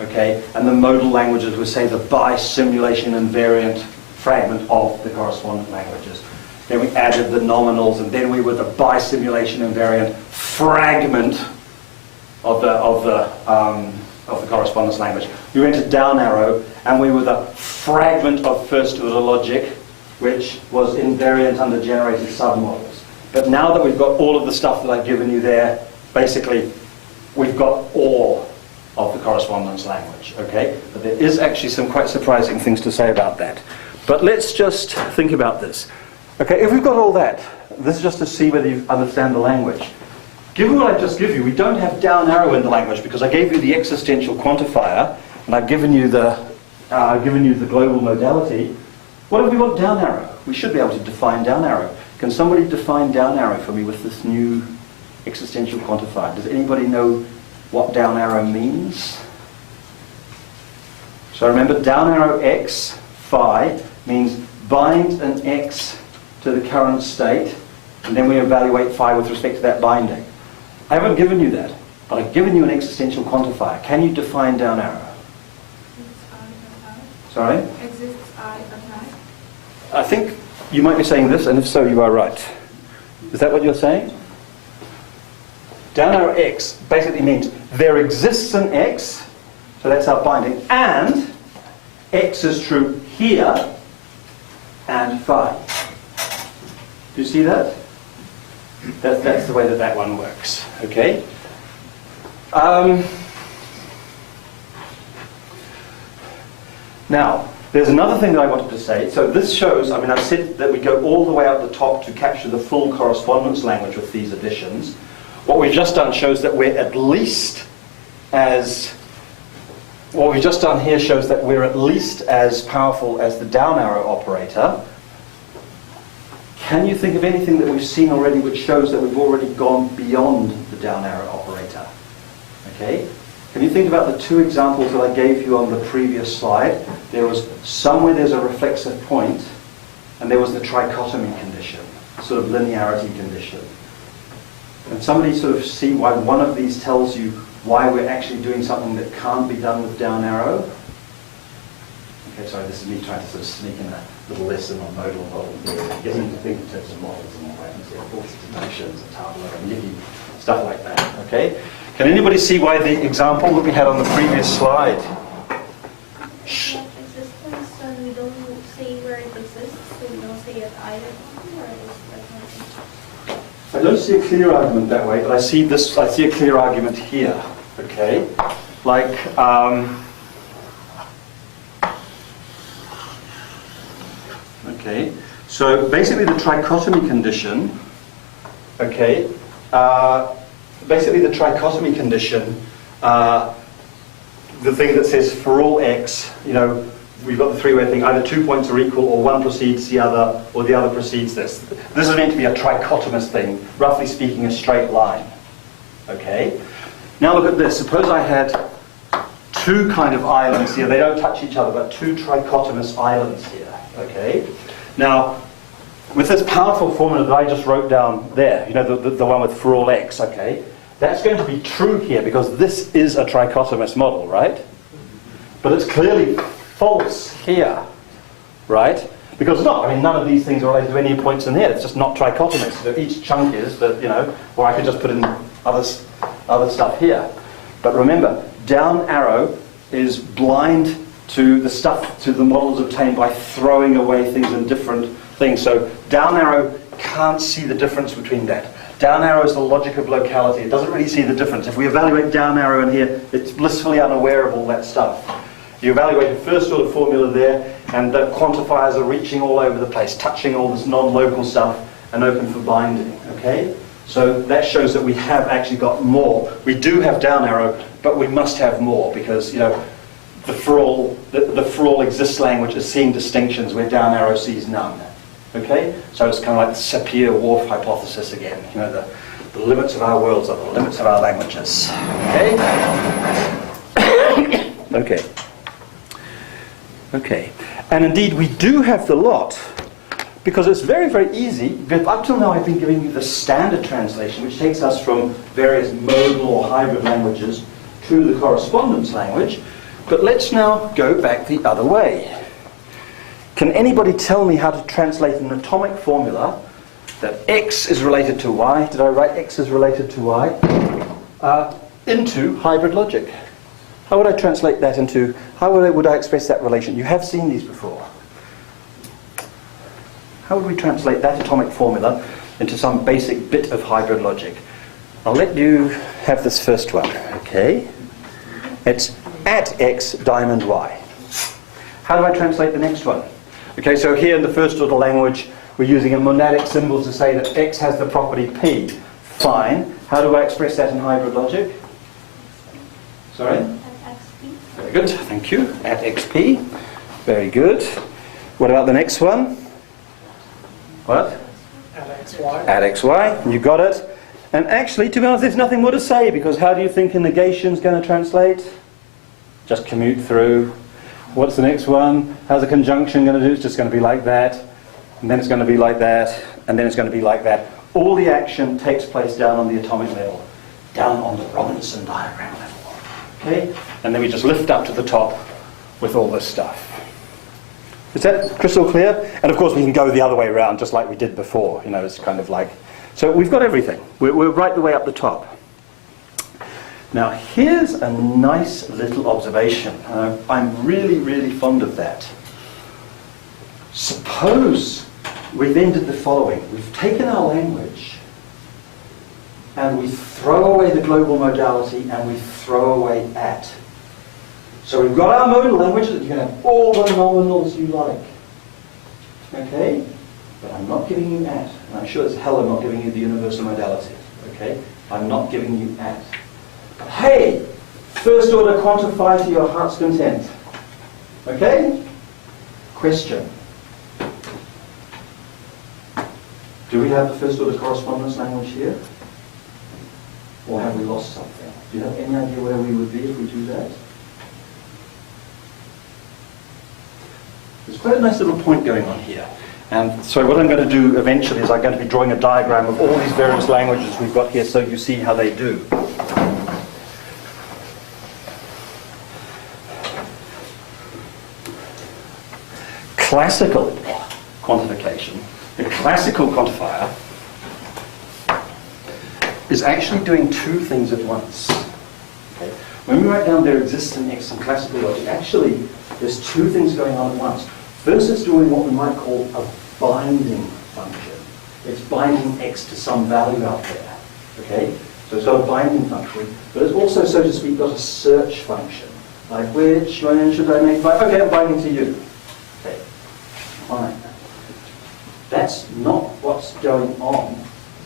okay, and the modal languages were, say, the bi-simulation invariant fragment of the correspondent languages. Then we added the nominals, and then we were the bi-simulation invariant fragment of the correspondence language. We went to down arrow, and we were the fragment of first order logic, which was invariant under generated submodels. But now that we've got all of the stuff that I've given you there, basically we've got all of the correspondence language, okay? But there is actually some quite surprising things to say about that. But let's just think about this. Okay, if we've got all that, this is just to see whether you understand the language. Given what I've just given you, we don't have down arrow in the language because I gave you the existential quantifier and I've given you the global modality. What if we want down arrow? We should be able to define down arrow. Can somebody define down arrow for me with this new existential quantifier? Does anybody know what down arrow means? So remember, down arrow x, phi, means bind an x to the current state, and then we evaluate phi with respect to that binding. I haven't given you that, but I've given you an existential quantifier. Can you define down arrow? Sorry? Exists I at I? I think you might be saying this, and if so, you are right. Is that what you're saying? Down arrow x basically means there exists an x So that's our binding. And X is true here and phi. Do you see that? That's the way that that one works. Okay? Now, there's another thing that I wanted to say. So this shows, I mean, I've said that we go all the way up the top to capture the full correspondence language with these additions. What we've just done shows that we're at least as, what we've just done here shows that we're at least as powerful as the down arrow operator. Can you think of anything that we've seen already which shows that we've already gone beyond the down arrow operator? Okay? Can you think about the two examples that I gave you on the previous slide? There was somewhere there's a reflexive point, and there was the trichotomy condition, sort of linearity condition. Can somebody sort of see why one of these tells you why we're actually doing something that can't be done with down arrow? Okay, sorry, this is me trying to sort of sneak in a little lesson on modal theory, getting to think in terms of models and all that, and see forces and motions and tableau and yippee, stuff like that, okay? Can anybody see why the example that we had on the previous slide? Shh. Existence, and we don't say where it exists, so we don't say it either, or is that I don't see a clear argument that way, but I see this. I see a clear argument here. Okay, like okay. So basically, the trichotomy condition. Okay. Basically, the trichotomy condition. The thing that says for all x, you know, we've got the three-way thing. Either 2 points are equal, or one precedes the other, or the other precedes this. This is meant to be a trichotomous thing, roughly speaking, a straight line. Okay? Now look at this. Suppose I had two kind of islands here. They don't touch each other, but two trichotomous islands here. Okay? Now, with this powerful formula that I just wrote down there, you know, the one with for all x, okay? That's going to be true here, because this is a trichotomous model, right? But it's clearly false here, right? Because it's not. I mean, none of these things are related to any points in here. It's just not trichotomous. So each chunk is, but you know, or I could just put in other stuff here. But remember, down arrow is blind to the stuff, to the models obtained by throwing away things in different things. So down arrow can't see the difference between that. Down arrow is the logic of locality. It doesn't really see the difference. If we evaluate down arrow in here, it's blissfully unaware of all that stuff. You evaluate a first order formula there, and the quantifiers are reaching all over the place, touching all this non-local stuff, and open for binding. Okay? So that shows that we have actually got more. We do have down arrow, but we must have more, because you know the for all exists language is seeing distinctions where down arrow sees none. Okay? So it's kind of like the Sapir-Whorf hypothesis again. You know, the limits of our worlds are the limits of our languages. Okay? Okay. Okay. And indeed, we do have the lot, because it's very, very easy. Up till now, I've been giving you the standard translation, which takes us from various modal or hybrid languages to the correspondence language. But let's now go back the other way. Can anybody tell me how to translate an atomic formula that X is related to Y? Did I write X is related to Y? Into hybrid logic? How would I translate that into, how would I express that relation? You have seen these before. How would we translate that atomic formula into some basic bit of hybrid logic? I'll let you have this first one, okay? It's at X diamond Y. How do I translate the next one? Okay, so here in the first order language, we're using a monadic symbol to say that X has the property P. Fine. How do I express that in hybrid logic? Sorry? At XP. Very good, thank you. At XP. Very good. What about the next one? What? At XY. At XY. You got it. And actually, to be honest, there's nothing more to say, because how do you think a negation is going to translate? Just commute through. What's the next one? How's a conjunction going to do? It's just going to be like that, and then it's going to be like that, and then it's going to be like that. All the action takes place down on the atomic level, down on the Robinson diagram level. Okay? And then we just lift up to the top with all this stuff. Is that crystal clear? And of course we can go the other way around, just like we did before. You know, it's kind of like... So we've got everything. We're right the way up the top. Now, here's a nice little observation. I'm really, really fond of that. Suppose we then did the following. We've taken our language and we throw away the global modality and we throw away at. So we've got our modal language that you can have all the nominals you like. Okay? But I'm not giving you at. And I'm sure as hell I'm not giving you the universal modality. Okay? I'm not giving you at. But hey, first order quantify to your heart's content. Okay? Question. Do we have the first order correspondence language here? Or have we lost something? Do you have any idea where we would be if we do that? There's quite a nice little point going on here. And so what I'm going to do eventually is I'm going to be drawing a diagram of all these various languages we've got here so you see how they do. Classical quantification, the classical quantifier, is actually doing two things at once. Okay? When we write down there exists in X in classical logic, actually there's two things going on at once. First, it's doing what we might call a binding function. It's binding X to some value out there. Okay? So it's got a binding function, but it's also, so to speak, got a search function. Like, which one should I make? Okay, I'm binding to you. Okay, fine. That's not what's going on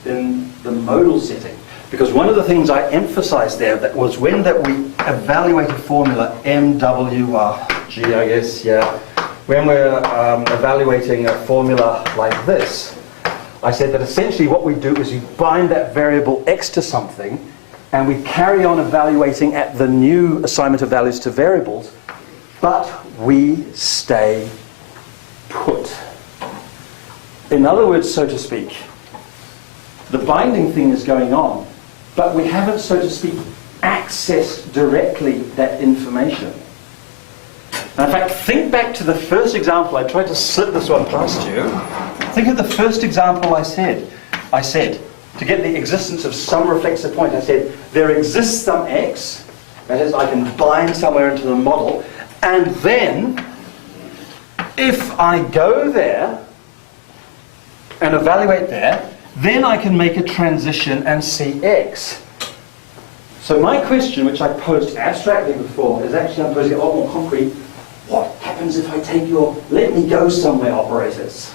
in the modal setting. Because one of the things I emphasized there that was when that we evaluate a formula, MWG, I guess, yeah. When we're evaluating a formula like this, I said that essentially what we do is you bind that variable X to something, and we carry on evaluating at the new assignment of values to variables, but we stay put. In other words, so to speak, the binding thing is going on, but we haven't, so to speak, accessed directly that information. And in fact, think back to the first example. I tried to slip this one past you. Think of the first example I said. To get the existence of some reflexive point, I said, there exists some X, that is, I can bind somewhere into the model, and then, if I go there and evaluate there, then I can make a transition and see X. So my question, which I posed abstractly before, is actually I'm posing it a lot more concrete. What happens if I take your let me go somewhere operators?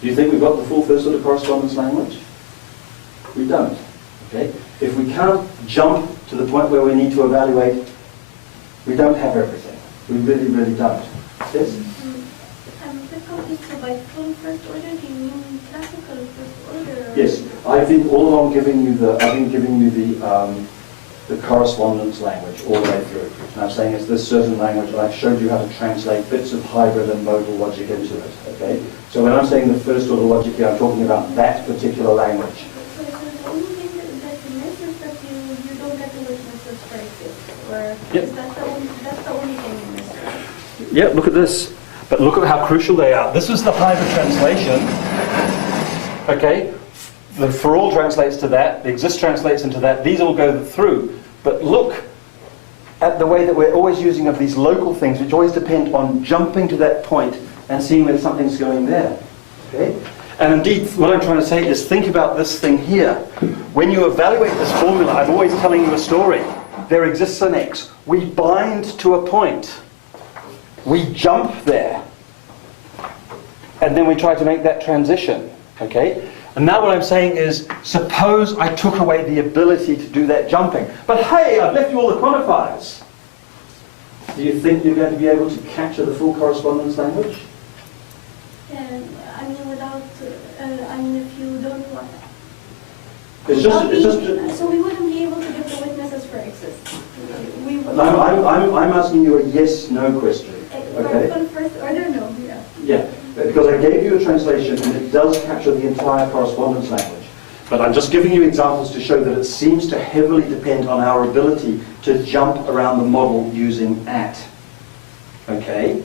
Do you think we've got the full first order correspondence language? We don't. Okay? If we can't jump to the point where we need to evaluate, we don't have everything. We really, really don't. Yes? I'm a bit confused. So by full first order, do you mean classical first order? Yes. I've been all along giving you the correspondence language all the way through. And I'm saying it's this certain language, and I've showed you how to translate bits of hybrid and modal logic into it. Okay? So when I'm saying the first order logic here, I'm talking about that particular language. So the only thing that you miss is that you don't get the witnesses phrases, or Yep. that's the only thing you miss. Yeah, look at this. But look at how crucial they are. This is the hybrid translation. Okay? The for all translates to that, the exist translates into that, these all go through. But look at the way that we're always using of these local things, which always depend on jumping to that point and seeing whether something's going there. Okay? And indeed, what I'm trying to say is think about this thing here. When you evaluate this formula, I'm always telling you a story. There exists an X. We bind to a point. We jump there. And then we try to make that transition. Okay? And now what I'm saying is, suppose I took away the ability to do that jumping. But hey, I've left you all the quantifiers. Do you think you're going to be able to capture the full correspondence language? I mean, without, if you don't want It's just so we wouldn't be able to give the witnesses for X's. We would. I'm asking you a yes/no question. Okay? For first order, no. Yeah. Yeah, because I gave you a translation and it does capture the entire correspondence language. But I'm just giving you examples to show that it seems to heavily depend on our ability to jump around the model using at. Okay?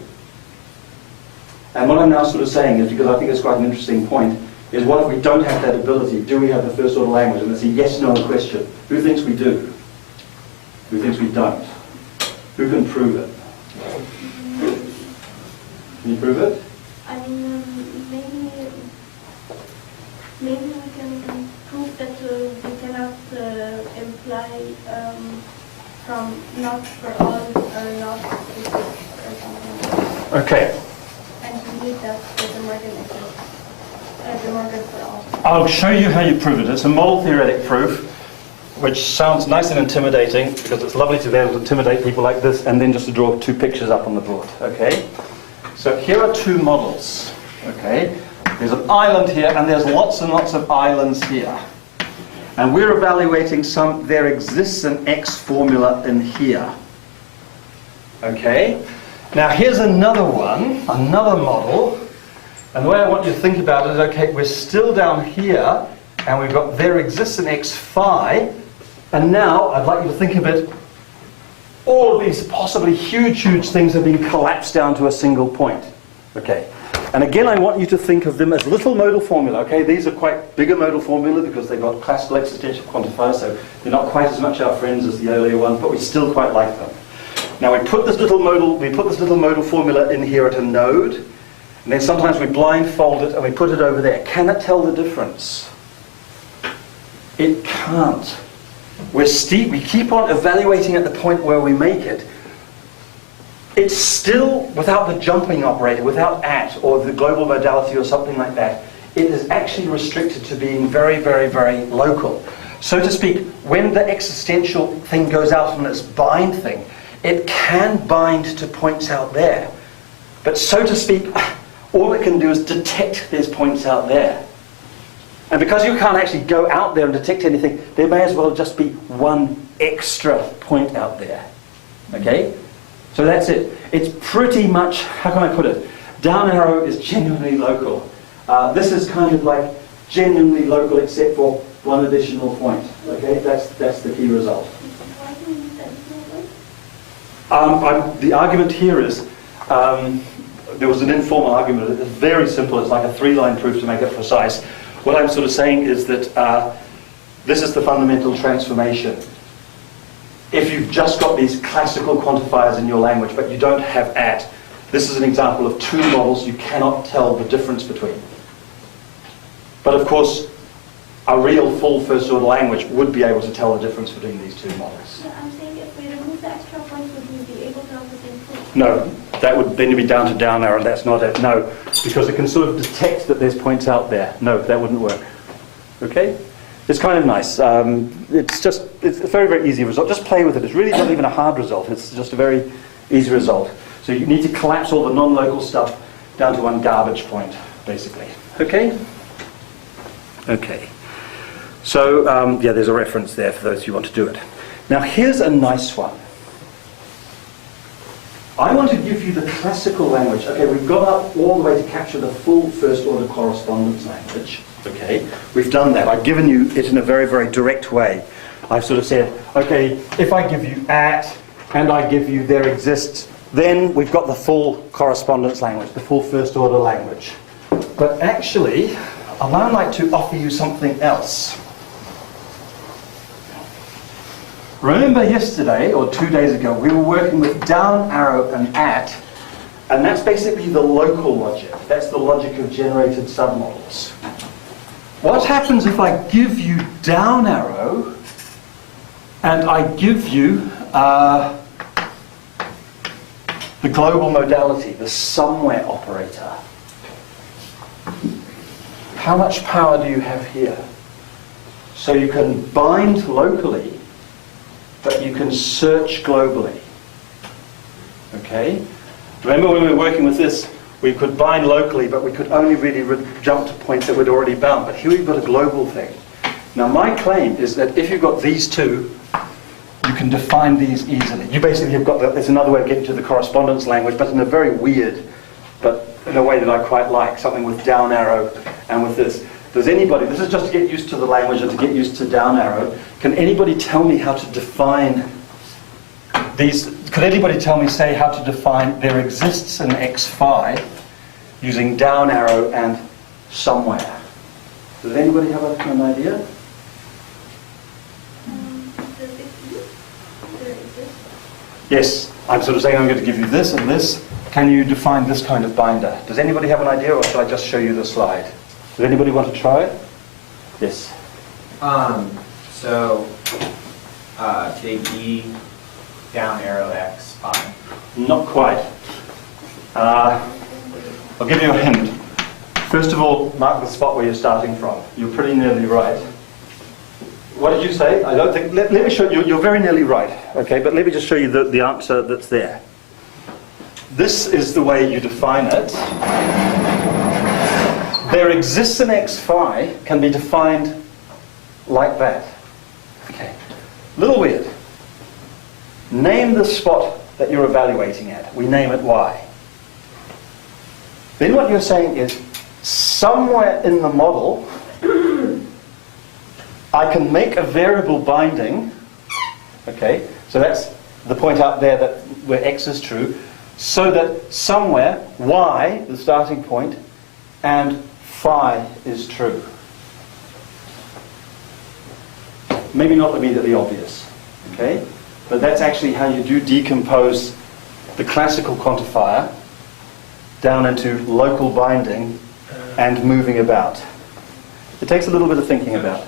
And what I'm now sort of saying is, because I think it's quite an interesting point, is what if we don't have that ability? Do we have the first order language? And it's a yes/no question. Who thinks we do? Who thinks we don't? Who can prove it? Can you prove it? I mean, maybe we can prove that we cannot imply from not for all or not exists or something. Okay. And we need that for the Morgan exists. The Morgan for all. I'll show you how you prove it. It's a model theoretic proof, which sounds nice and intimidating because it's lovely to be able to intimidate people like this and then just to draw two pictures up on the board. Okay? So here are two models. Okay? There's an island here and there's lots and lots of islands here. And we're evaluating there exists an X formula in here. Okay? Now here's another one, another model. And the way I want you to think about it is, okay, we're still down here, and we've got there exists an X phi, and now I'd like you to think of it, all of these possibly huge, huge things have been collapsed down to a single point. Okay. And again, I want you to think of them as little modal formula. Okay, these are quite bigger modal formula because they've got classical existential quantifiers, so they're not quite as much our friends as the earlier one, but we still quite like them. Now we put this little modal formula in here at a node, and then sometimes we blindfold it and we put it over there. Can it tell the difference? It can't. We keep on evaluating at the point where we make it. It's still, without the jumping operator, without at, or the global modality or something like that, it is actually restricted to being very, very, very local. So to speak, when the existential thing goes out on its bind thing, it can bind to points out there. But so to speak, all it can do is detect there's points out there. And because you can't actually go out there and detect anything, there may as well just be one extra point out there. Okay? So that's it. It's pretty much, how can I put it? Down arrow is genuinely local. This is kind of like genuinely local except for one additional point. Okay? That's the key result. Why do we use that symbol? The argument here is, there was an informal argument. It's very simple. It's like a three-line proof to make it precise. What I'm sort of saying is that this is the fundamental transformation. If you've just got these classical quantifiers in your language, but you don't have at, this is an example of two models you cannot tell the difference between. But of course, a real full first-order language would be able to tell the difference between these two models. So I'm saying if we remove the extra points, would we be able to have the same proof? No, that would then be down to down arrow, and that's not it. No, because it can sort of detect that there's points out there. No, that wouldn't work. Okay? It's kind of nice. It's a very, very easy result. Just play with it. It's really not even a hard result. It's just a very easy result. So you need to collapse all the non-local stuff down to one garbage point, basically. Okay? Okay. So, yeah, there's a reference there for those who want to do it. Now, here's a nice one. I want to give you the classical language. Okay, we've got up all the way to capture the full first-order correspondence language. Okay, we've done that. I've given you it in a very, very direct way. I've sort of said, okay, if I give you at, and I give you there exists, then we've got the full correspondence language, the full first-order language. But actually, I'd now like to offer you something else. Remember yesterday, or 2 days ago, we were working with down arrow and at, and that's basically the local logic. That's the logic of generated submodels. What happens if I give you down arrow and I give you the global modality, the somewhere operator? How much power do you have here? So you can bind locally, but you can search globally. Okay? Remember when we were working with this, we could bind locally, but we could only really jump to points that we'd already bound. But here we've got a global thing. Now my claim is that if you've got these two, you can define these easily. You basically have got, there's another way of getting to the correspondence language, but in a very weird, but in a way that I quite like, something with down arrow and with this. Does anybody, this is just to get used to the language and to get used to down arrow, can anybody tell me how to define these? Could anybody tell me, say, how to define there exists an X phi using down arrow and somewhere? Does anybody have an idea? Does it exist? There exists? Yes, I'm sort of saying I'm going to give you this and this. Can you define this kind of binder? Does anybody have an idea, or shall I just show you the slide? Does anybody want to try it? Yes. So, big E, down arrow X, fine. Not quite. I'll give you a hint. First of all, mark the spot where you're starting from. You're pretty nearly right. What did you say? I don't think. Let me show you. You're very nearly right. Okay, but let me just show you the answer that's there. This is the way you define it. There exists an x phi can be defined like that. Okay, little weird. Name the spot that you're evaluating at. We name it y. Then what you're saying is, somewhere in the model, I can make a variable binding. Okay, so that's the point out there that where x is true, so that somewhere y, the starting point, and phi is true. Maybe not immediately obvious, okay? But that's actually how you do decompose the classical quantifier down into local binding and moving about. It takes a little bit of thinking about.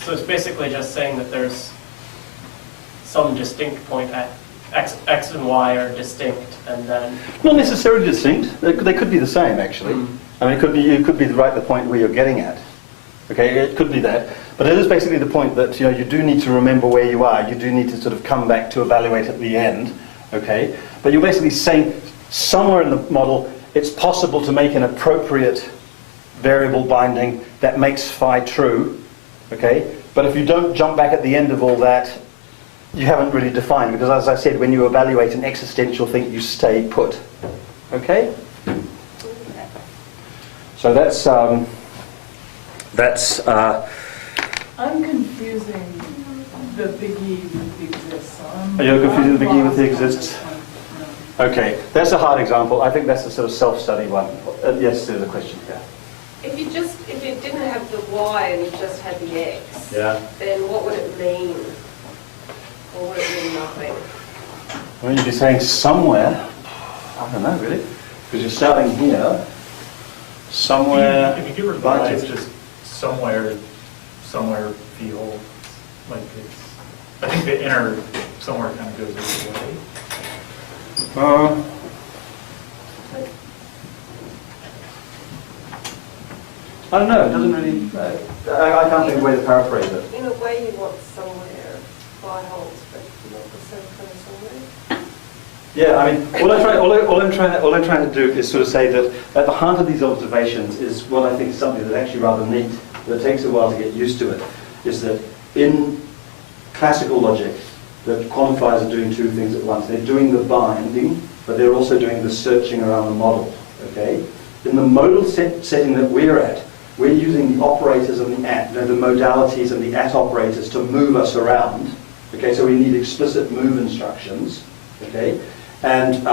So it's basically just saying that there's some distinct point at X and Y are distinct, and then... Not necessarily distinct. They could be the same, actually. I mean, it could be the point where you're getting at. Okay, it could be that. But it is basically the point that, you know, you do need to remember where you are. You do need to sort of come back to evaluate at the end. Okay? But you're basically saying somewhere in the model it's possible to make an appropriate variable binding that makes phi true. Okay? But if you don't jump back at the end of all that, you haven't really defined, because as I said, when you evaluate an existential thing, you stay put. Okay? So that's I'm confusing the big E with the exists. You're confusing the big E with the exists? Okay, that's a hard example. I think that's a sort of self-study one. Yes, there's a question here. If you didn't have the Y and you just had the X, Yeah. then what would it mean? Or would it mean nothing? Well, you'd be saying somewhere, I don't know really, because you're starting here, somewhere. If you give her the Y, it's just somewhere feel like it's. I think the inner somewhere kind of goes the other way. I don't know. It doesn't really. I can't think of a way to paraphrase it. In a way, you want somewhere Y holds, but not the same kind of somewhere. Yeah, I mean, all I'm trying to do is sort of say that at the heart of these observations is what I think is something that's actually rather neat, but it takes a while to get used to it, is that in classical logic, the quantifiers are doing two things at once. They're doing the binding, but they're also doing the searching around the model, okay? In the modal setting that we're at, we're using the operators and the at, the modalities and the at operators to move us around, okay? So we need explicit move instructions, okay? And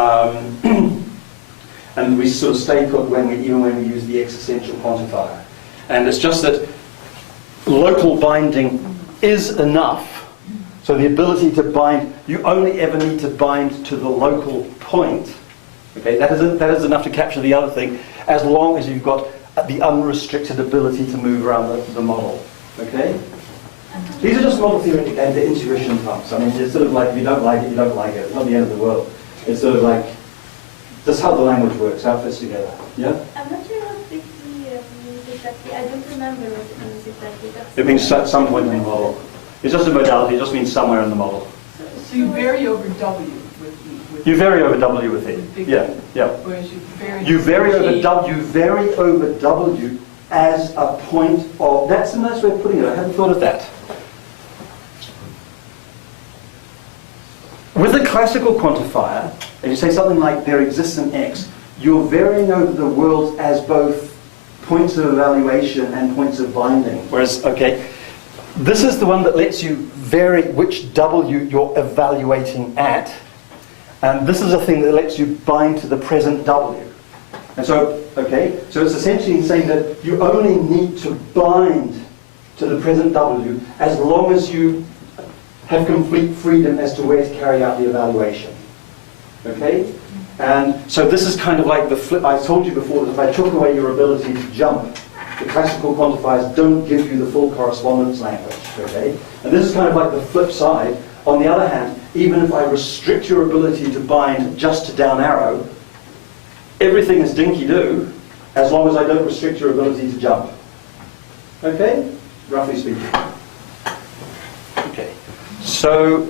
and we sort of stay put even when we use the existential quantifier. And it's just that local binding is enough. So the ability to bind, you only ever need to bind to the local point. Okay, that is enough to capture the other thing, as long as you've got the unrestricted ability to move around the model. Okay? These are just model theory and the intuition parts. I mean, it's sort of like, if you don't like it, you don't like it. It's not the end of the world. It's sort of like, that's how the language works, how it fits together. Yeah? I'm not sure what big E means exactly. I don't remember what it means exactly. It means at some point in the model. It's just a modality, it just means somewhere in the model. So you vary over W with E. You vary over W with it. Yeah, yeah. Whereas You vary over W as a point of, that's a nice way of putting it, I hadn't thought of that. With a classical quantifier, and you say something like there exists an X, you're varying over the world as both points of evaluation and points of binding. Whereas, okay, this is the one that lets you vary which W you're evaluating at, and this is a thing that lets you bind to the present W. And so, okay, so it's essentially saying that you only need to bind to the present W as long as you have complete freedom as to where to carry out the evaluation. Okay? And so this is kind of like the flip. I told you before that if I took away your ability to jump, the classical quantifiers don't give you the full correspondence language. Okay? And this is kind of like the flip side. On the other hand, even if I restrict your ability to bind just to down arrow, everything is dinky-do as long as I don't restrict your ability to jump. Okay? Roughly speaking. Okay. So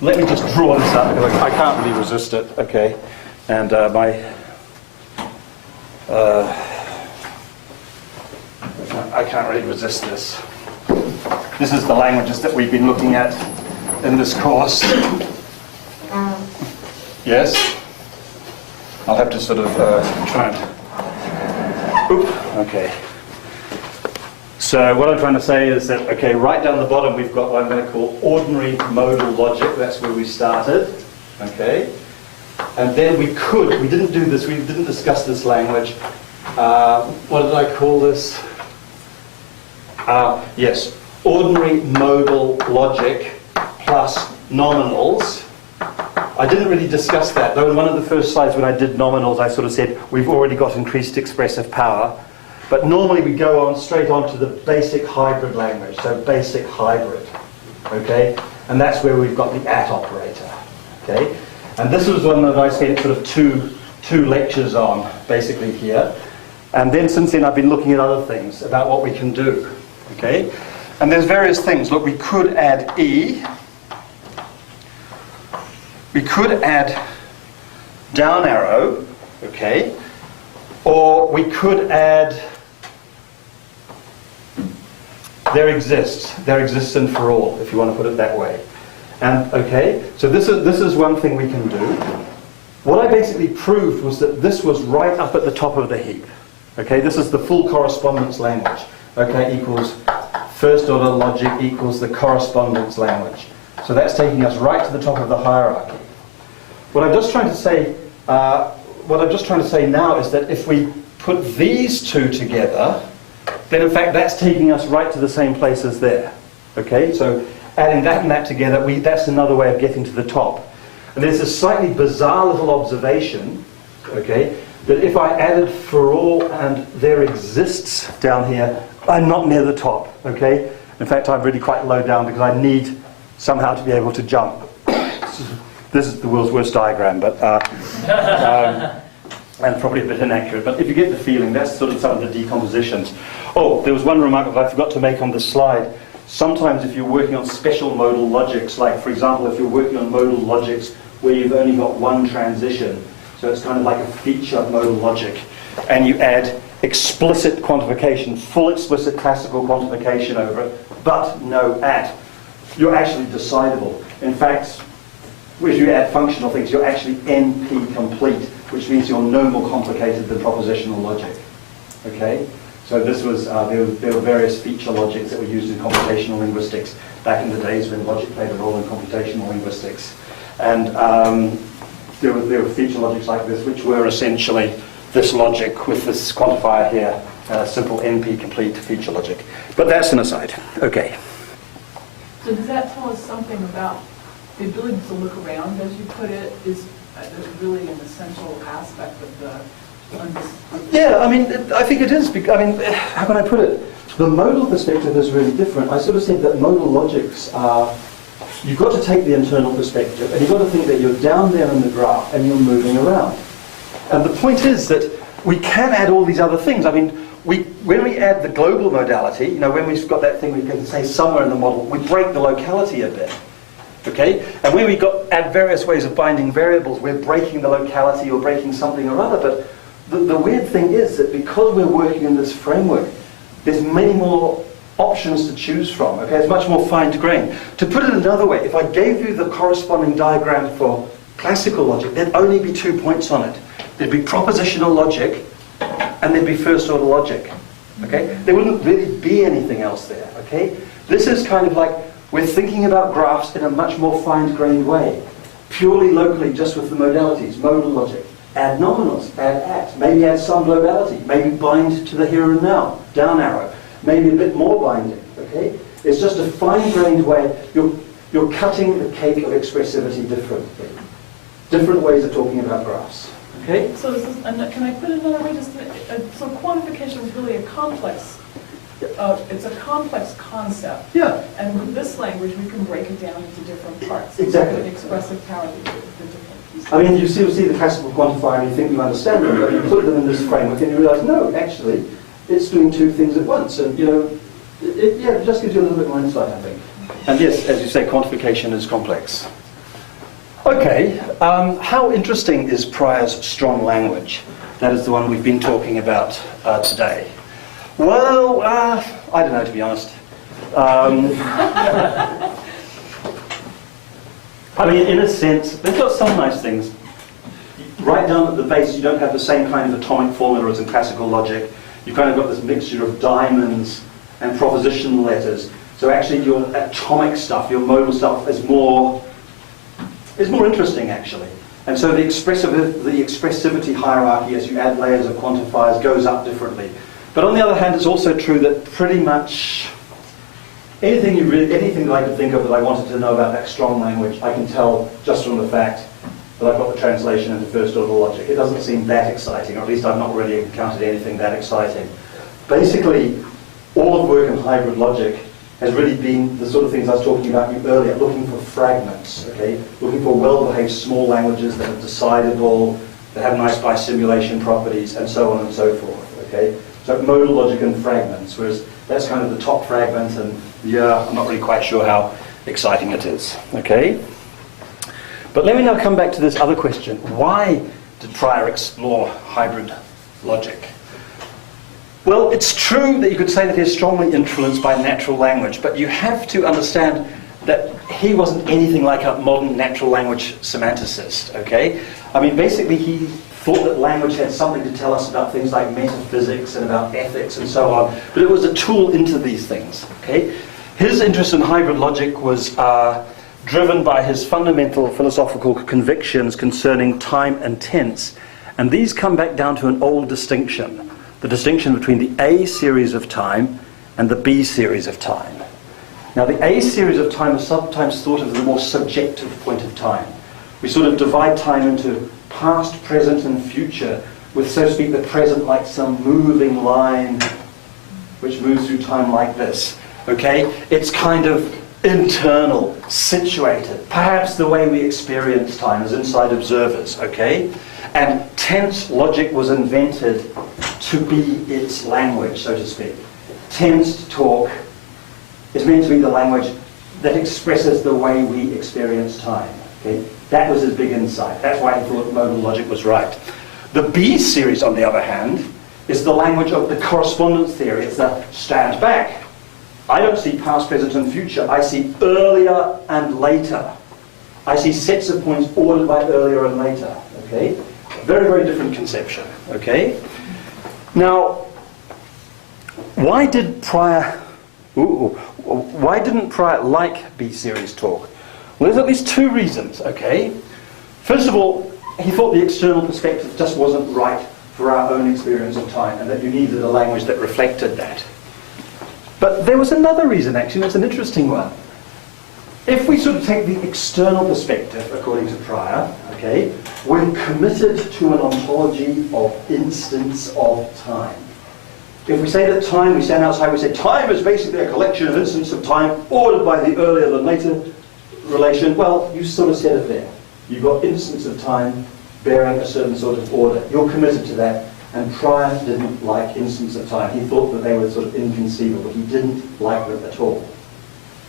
let me just draw this up because I can't really resist it. Okay. And I can't really resist this. This is the languages that we've been looking at in this course. Yes? I'll have to sort of try and... Oop. Okay. So what I'm trying to say is that, okay, right down the bottom we've got what I'm going to call ordinary modal logic. That's where we started. Okay. And then we didn't do this, we didn't discuss this language. What did I call this? Yes, ordinary modal logic plus nominals. I didn't really discuss that, though in one of the first slides when I did nominals I sort of said we've already got increased expressive power. But normally we go on straight on to the basic hybrid language, so basic hybrid. Okay? And that's where we've got the at operator. Okay? And this was one that I spent sort of two lectures on, basically here. And then since then I've been looking at other things about what we can do. Okay? And there's various things. Look, we could add E. We could add down arrow. Okay? Or we could add there exists and for all, if you want to put it that way. And okay, so this is one thing we can do. What I basically proved was that this was right up at the top of the heap. Okay, this is the full correspondence language. Okay, equals first order logic equals the correspondence language. So that's taking us right to the top of the hierarchy. What I'm just trying to say, now is that if we put these two together, then in fact that's taking us right to the same place as there. Okay, so adding that and that together, that's another way of getting to the top. And there's a slightly bizarre little observation, okay, that if I added for all and there exists down here, I'm not near the top, okay? In fact, I'm really quite low down because I need somehow to be able to jump. This is the world's worst diagram, but and probably a bit inaccurate. But if you get the feeling, that's sort of some of the decompositions. Oh, there was one remark that I forgot to make on the slide. Sometimes if you're working on special modal logics, like for example, if you're working on modal logics where you've only got one transition, so it's kind of like a feature modal logic, and you add explicit quantification, full explicit classical quantification over it, but no at, you're actually decidable. In fact, if you add functional things, you're actually NP complete, which means you're no more complicated than propositional logic. Okay? So this was, there were various feature logics that were used in computational linguistics back in the days when logic played a role in computational linguistics. And there were feature logics like this, which were essentially this logic with this quantifier here, simple NP complete feature logic. But that's an aside. Okay. So does that tell us something about the ability to look around, as you put it, is really an essential aspect of the... Yeah, I mean, I think it is. I mean, how can I put it? The modal perspective is really different. I sort of said that modal logics are, you've got to take the internal perspective, and you've got to think that you're down there in the graph and you're moving around. And the point is that we can add all these other things. I mean, when we add the global modality, you know, when we've got that thing we can say somewhere in the model, we break the locality a bit. Okay? And when we add various ways of binding variables, we're breaking the locality or breaking something or other. But the weird thing is that because we're working in this framework, there's many more options to choose from. Okay? It's much more fine-grained. To put it another way, if I gave you the corresponding diagram for classical logic, there'd only be 2 points on it. There'd be propositional logic, and there'd be first-order logic. Okay? There wouldn't really be anything else there. Okay? This is kind of like we're thinking about graphs in a much more fine-grained way, purely locally, just with the modalities, modal logic, add nominals, add at, maybe add some globality, maybe bind to the here and now, down arrow, maybe a bit more binding, okay? It's just a fine-grained way. You're cutting the cake of expressivity differently. Different ways of talking about graphs, okay? So is this, and can I put it another way? So quantification is really a complex, it's a complex concept. Yeah. And with this language, we can break it down into different parts. Exactly. The expressive power, the different pieces. I mean, you see the classical quantifier and you think you understand them, but you put them in this framework and you realize, no, actually, it's doing two things at once. And, you know, it just gives you a little bit more insight, I think. And yes, as you say, quantification is complex. Okay, how interesting is Prior's strong language? That is the one we've been talking about today. Well, I don't know, to be honest. I mean, in a sense, they've got some nice things. Right down at the base, you don't have the same kind of atomic formula as in classical logic. You've kind of got this mixture of diamonds and propositional letters. So actually your atomic stuff, your modal stuff is more interesting actually. And so the expressivity hierarchy as you add layers of quantifiers goes up differently. But on the other hand, it's also true that pretty much anything that I could think of that I wanted to know about that strong language, I can tell just from the fact that I've got the translation into first order logic. It doesn't seem that exciting, or at least I've not really encountered anything that exciting. Basically, all of work in hybrid logic has really been the sort of things I was talking about earlier, looking for fragments, okay? Looking for well-behaved small languages that are decidable, that have nice bisimulation properties, and so on and so forth, okay? So modal logic and fragments, whereas that's kind of the top fragment, and yeah, I'm not really quite sure how exciting it is, okay? But let me now come back to this other question. Why did Prior explore hybrid logic? Well, it's true that you could say that he's strongly influenced by natural language, but you have to understand that he wasn't anything like a modern natural language semanticist, okay? I mean, basically he thought that language had something to tell us about things like metaphysics and about ethics and so on, but it was a tool into these things, okay? His interest in hybrid logic was driven by his fundamental philosophical convictions concerning time and tense, and these come back down to an old distinction. The distinction between the A series of time and the B series of time. Now the A series of time is sometimes thought of as a more subjective point of time. We sort of divide time into past, present and future, with, so to speak, the present like some moving line which moves through time like this. Okay? It's kind of internal, situated, perhaps the way we experience time as inside observers. Okay? And tense logic was invented to be its language, so to speak. Tense talk is meant to be the language that expresses the way we experience time. Okay? That was his big insight. That's why he thought modal logic was right. The B series, on the other hand, is the language of the correspondence theory. It's the stand back. I don't see past, present, and future. I see earlier and later. I see sets of points ordered by earlier and later. Okay? Very, very different conception. Okay? Now, why didn't Prior like B-series talk? Well, there's at least two reasons, okay? First of all, he thought the external perspective just wasn't right for our own experience of time, and that you needed a language that reflected that. But there was another reason, actually, and it's an interesting one. If we sort of take the external perspective, according to Prior, okay, we're committed to an ontology of instants of time. If we say that time, we stand outside, we say time is basically a collection of instants of time ordered by the earlier than later relation, well, you sort of said it there. You've got instants of time bearing a certain sort of order. You're committed to that. And Prior didn't like instants of time. He thought that they were sort of inconceivable. He didn't like them at all.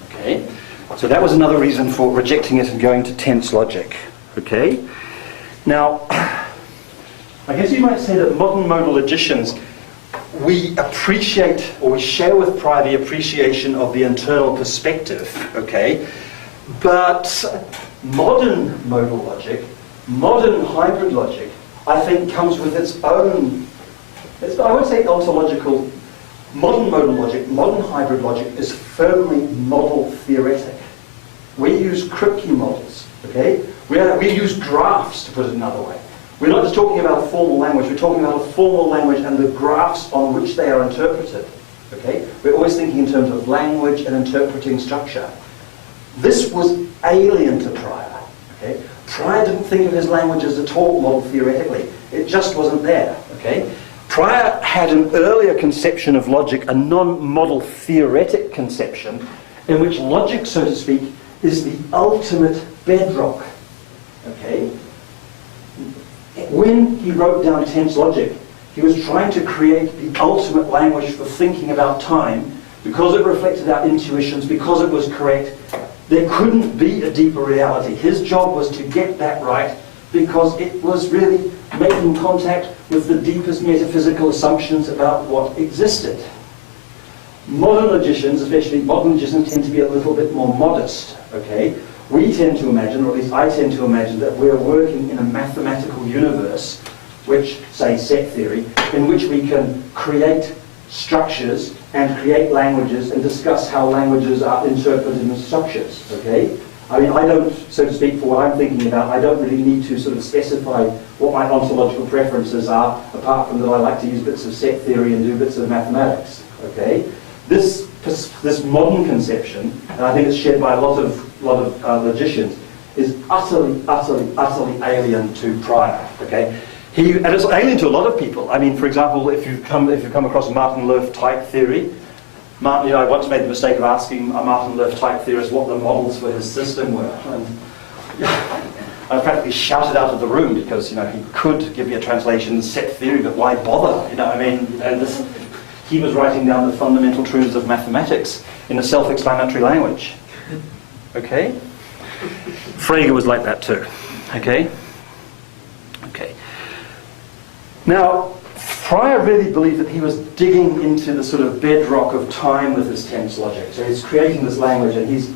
Okay? So that was another reason for rejecting it and going to tense logic. Okay? Now, I guess you might say that modern modal logicians, we appreciate, or we share with Prior the appreciation of the internal perspective, okay? But modern modal logic, modern hybrid logic, I think comes with its own, I won't say ontological, modern modal logic, modern hybrid logic is firmly model theoretic. We use Kripke models, okay? We use graphs, to put it another way. We're not just talking about a formal language, we're talking about a formal language and the graphs on which they are interpreted. Okay? We're always thinking in terms of language and interpreting structure. This was alien to Prior. Okay? Prior didn't think of his languages at all model theoretically. It just wasn't there. Okay? Prior had an earlier conception of logic, a non-model theoretic conception, in which logic, so to speak, is the ultimate bedrock. Okay? When he wrote down tense logic, he was trying to create the ultimate language for thinking about time, because it reflected our intuitions, because it was correct. There couldn't be a deeper reality. His job was to get that right, because it was really making contact with the deepest metaphysical assumptions about what existed. Modern logicians, especially modern logicians, tend to be a little bit more modest. Okay? We tend to imagine, or at least I tend to imagine, that we're working in a mathematical universe, which, say, set theory, in which we can create structures and create languages and discuss how languages are interpreted in structures. Okay? I mean, I don't, so to speak, for what I'm thinking about, I don't really need to sort of specify what my ontological preferences are, apart from that I like to use bits of set theory and do bits of mathematics. Okay? This modern conception, and I think it's shared by a lot of logicians, is utterly alien to Prior. Okay, and it's alien to a lot of people. I mean, for example, if you've come across Martin Löf type theory, Martin, I once made the mistake of asking a Martin Löf type theorist what the models for his system were, and I practically shouted out of the room because he could give me a translation set theory, but why bother? He was writing down the fundamental truths of mathematics in a self-explanatory language. Okay? Frege was like that too. Okay? Okay. Now, Prior really believed that he was digging into the sort of bedrock of time with his tense logic. So he's creating this language, and he's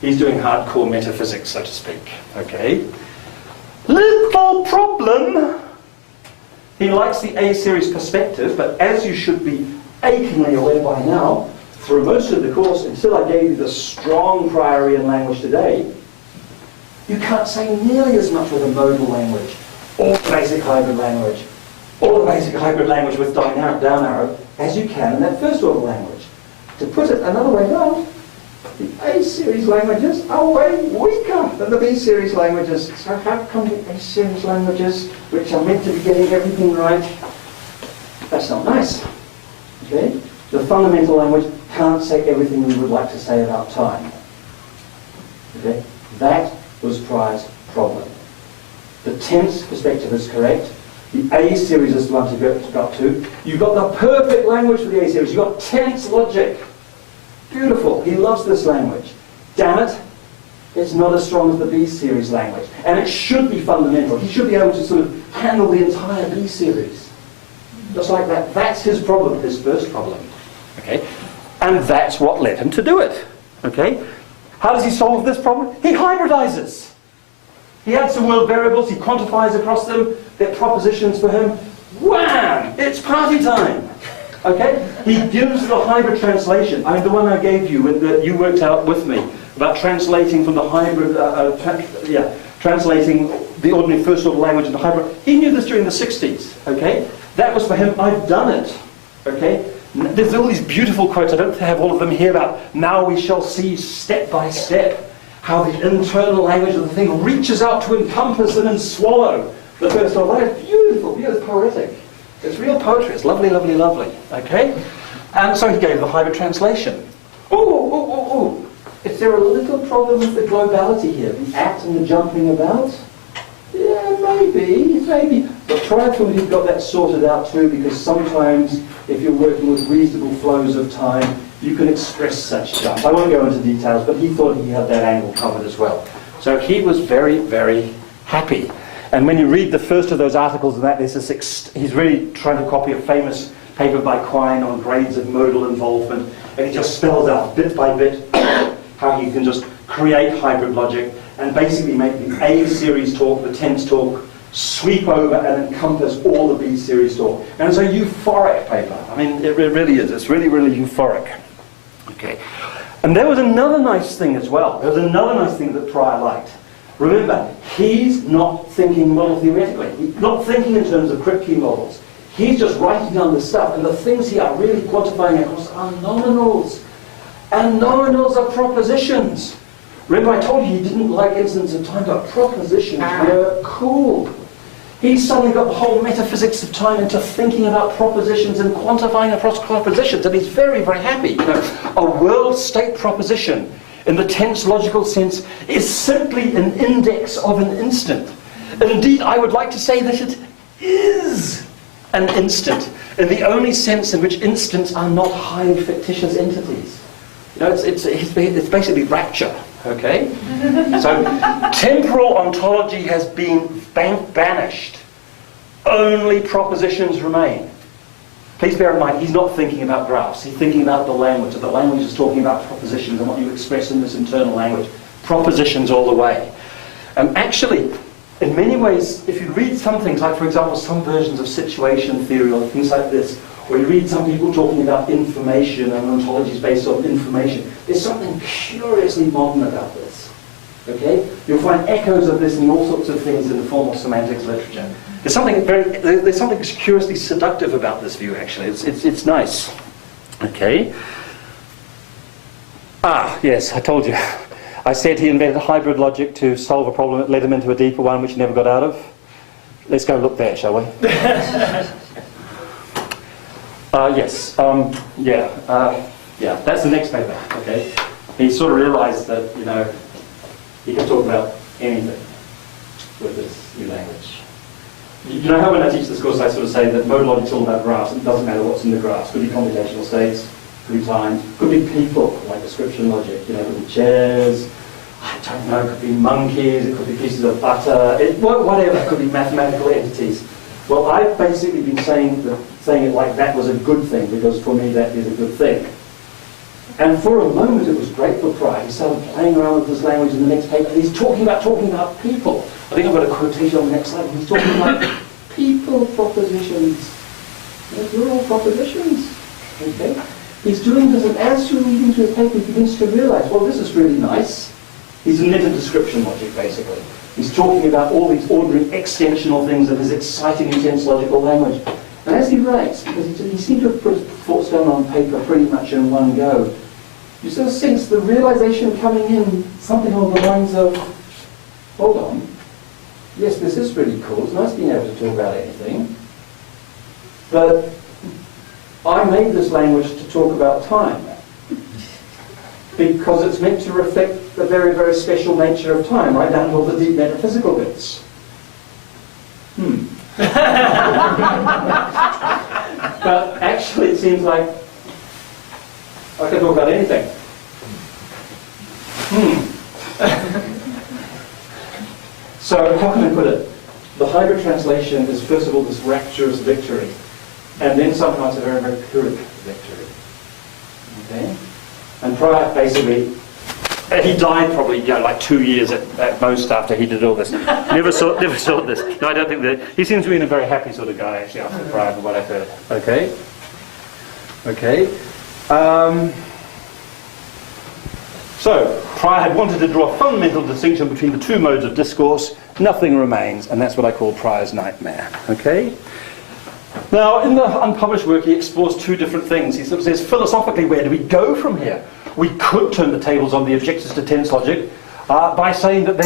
doing hardcore metaphysics, so to speak. Okay? Little problem. He likes the A-series perspective, but as you should be achingly aware by now, through most of the course, until I gave you the strong Priorian language today, you can't say nearly as much with a modal language, or the basic hybrid language, or the basic hybrid language with down arrow, as you can in that first order language. To put it another way around, the A-series languages are way weaker than the B-series languages. So how come the A-series languages, which are meant to be getting everything right, that's not nice. Okay? The fundamental language can't say everything we would like to say about time. Okay? That was Prior's problem. The tense perspective is correct. The A-series is the one to go to. You've got the perfect language for the A-series. You've got tense logic. Beautiful. He loves this language. Damn it, it's not as strong as the B-series language. And it should be fundamental. He should be able to sort of handle the entire B-series. Just like that. That's his problem, his first problem. Okay? And that's what led him to do it. Okay? How does he solve this problem? He hybridizes. He adds some world variables, he quantifies across them, they're propositions for him. Wham! It's party time! Okay? He gives the hybrid translation. I mean, the one I gave you, that you worked out with me, about translating from the hybrid, translating the ordinary first order language into hybrid. He knew this during the 60s. Okay? That was for him, I've done it. Okay? There's all these beautiful quotes, I don't have all of them here, about now we shall see step by step how the internal language of the thing reaches out to encompass and then swallow the first order language. Beautiful, beautiful, poetic. It's real poetry, it's lovely, lovely, lovely. Okay? And so he gave the hybrid translation. Oh. Is there a little problem with the globality here? The at and the jumping about? Yeah, maybe. But Prior thought he'd got that sorted out too, because sometimes if you're working with reasonable flows of time, you can express such jumps. I won't go into details, but he thought he had that angle covered as well. So he was very, very happy. And when you read the first of those articles in that, he's really trying to copy a famous paper by Quine on grades of modal involvement, and he just spells out bit by bit how you can just create hybrid logic and basically make the A-series talk, the tense talk, sweep over and encompass all the B-series talk. And it's a euphoric paper. I mean, it really is. It's really, really euphoric. Okay. And there was another nice thing as well. There was another nice thing that Prior liked. Remember, he's not thinking model theoretically. He's not thinking in terms of Kripke models. He's just writing down this stuff, and the things he are really quantifying across are nominals. And nominals are propositions. Remember, I told you he didn't like instants of time, but propositions were cool. He's suddenly got the whole metaphysics of time into thinking about propositions and quantifying across propositions, and he's very, very happy. You know, a world state proposition, in the tense logical sense, is simply an index of an instant. And indeed, I would like to say that it is an instant, in the only sense in which instants are not highly fictitious entities. You know, it's basically rapture, okay? So temporal ontology has been banished. Only propositions remain. Please bear in mind, he's not thinking about graphs. He's thinking about the language. The language is talking about propositions and what you express in this internal language. Propositions all the way. Actually, in many ways, if you read some things, like for example, some versions of situation theory or things like this, or you read some people talking about information and ontologies based on information, there's something curiously modern about this. Okay? You'll find echoes of this in all sorts of things in the formal semantics literature. There's something curiously seductive about this view, actually. It's nice. Okay? Ah, yes, I told you. I said he invented hybrid logic to solve a problem that led him into a deeper one which he never got out of. Let's go look there, shall we? Yes. Yeah, that's the next paper, okay? He sort of realized that, you know, he can talk about anything with this new language. You know how when I teach this course I sort of say that modal logic is all about graphs, and it doesn't matter what's in the graphs. Could be computational states, could be time, could be people, like description logic, you know, could be chairs, I don't know, it could be monkeys, it could be pieces of butter, whatever, it could be mathematical entities. Well, I've basically been saying it like that was a good thing, because for me that is a good thing. And for a moment it was great for Pride. He started playing around with this language in the next paper. He's talking about people. I think I've got a quotation on the next slide. He's talking about people propositions. They're all propositions. Okay? He's doing this, and as you read into his paper, he begins to realize, well, this is really nice. He's invented description logic, basically. He's talking about all these ordinary extensional things of his exciting, intense logical language. And as he writes, because he seemed to have put his thoughts down on paper pretty much in one go, you sort of sense the realization coming in, something along the lines of, hold on, yes, this is really cool, it's nice being able to talk about anything, but I made this language to talk about time, because it's meant to reflect the very, very special nature of time, right down to all the deep metaphysical bits. But actually it seems like I can talk about anything. So how can I put it? The hybrid translation is first of all this rapturous victory, and then somehow it's a very, very Pyrrhic victory. Okay? And Prior basically, he died probably, you know, like 2 years at most after he did all this. Never saw this. No, I don't think that. He seems to be a very happy sort of guy, actually, after Prior, from what I've heard. Okay? Okay. So, Prior had wanted to draw a fundamental distinction between the two modes of discourse. Nothing remains, and that's what I call Prior's nightmare. Okay? Now, in the unpublished work, he explores two different things. He sort of says, philosophically, where do we go from here? We could turn the tables on the objectives to tense logic by saying that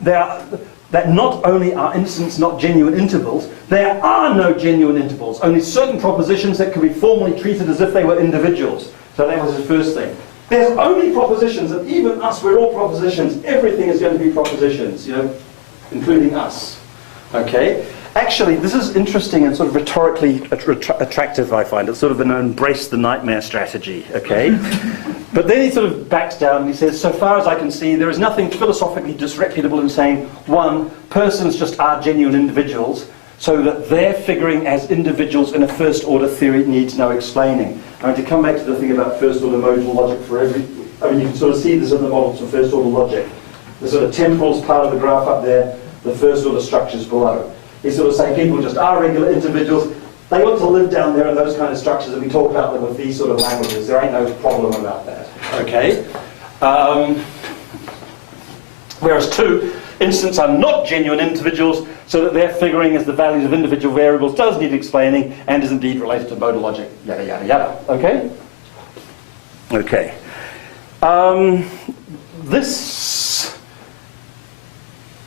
that not only are instants not genuine intervals, there are no genuine intervals, only certain propositions that can be formally treated as if they were individuals. So that was his first thing. There's only propositions, and even us, we're all propositions. Everything is going to be propositions, you know, including us. Okay? Actually, this is interesting and sort of rhetorically attractive, I find. It's sort of an embrace the nightmare strategy, okay? But then he sort of backs down and he says, so far as I can see, there is nothing philosophically disreputable in saying, one, persons just are genuine individuals, so that their figuring as individuals in a first-order theory needs no explaining. I'm going to come back to the thing about first-order modal logic for every... I mean, you can sort of see this in the models of first-order logic. The sort of temporals part of the graph up there, the first-order structures below. He's sort of saying people just are regular individuals. They ought to live down there in those kind of structures, and we talk about them with these sort of languages. There ain't no problem about that. Okay? Whereas 2, instants are not genuine individuals, so that their figuring as the values of individual variables does need explaining and is indeed related to modal logic, yada, yada, yada. Okay? Okay. This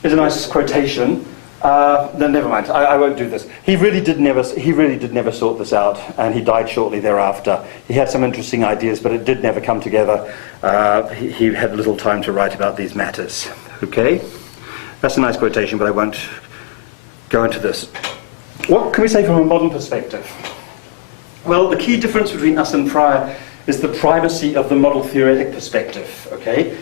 is a nice quotation. No, never mind. I won't do this. He really did never sort this out, and he died shortly thereafter. He had some interesting ideas, but it did never come together. He had little time to write about these matters. Okay, that's a nice quotation, but I won't go into this. What can we say from a modern perspective? Well, the key difference between us and Prior is the primacy of the model theoretic perspective. Okay.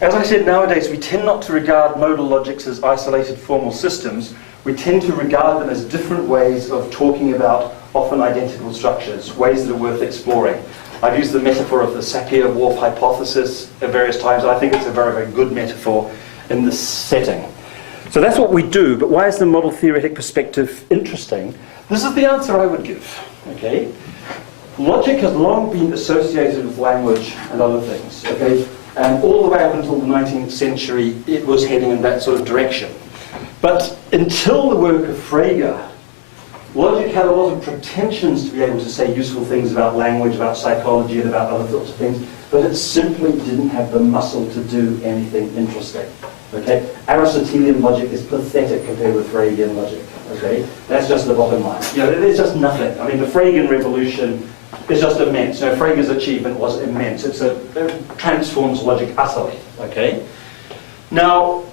As I said, nowadays we tend not to regard modal logics as isolated formal systems. We tend to regard them as different ways of talking about often identical structures, ways that are worth exploring. I've used the metaphor of the Sapir-Whorf hypothesis at various times. I think it's a very, very good metaphor in this setting. So that's what we do, but why is the model theoretic perspective interesting? This is the answer I would give. Okay? Logic has long been associated with language and other things. Okay? And all the way up until the 19th century, it was heading in that sort of direction. But until the work of Frege, logic had a lot of pretensions to be able to say useful things about language, about psychology, and about other sorts of things, but it simply didn't have the muscle to do anything interesting. Okay? Aristotelian logic is pathetic compared with Fregean logic. Okay? That's just the bottom line. You know, there's just nothing. I mean, the Fregean revolution is just immense. You know, Frege's achievement was immense. It transforms logic utterly. Okay? Now,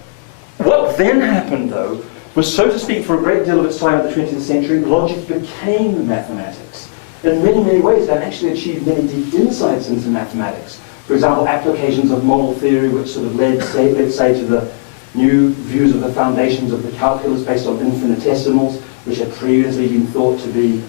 what then happened, though, was, so to speak, for a great deal of its time in the 20th century, logic became mathematics. In many, many ways, it actually achieved many deep insights into mathematics. For example, applications of model theory, which sort of led, let's say, to the new views of the foundations of the calculus based on infinitesimals, which had previously been thought to be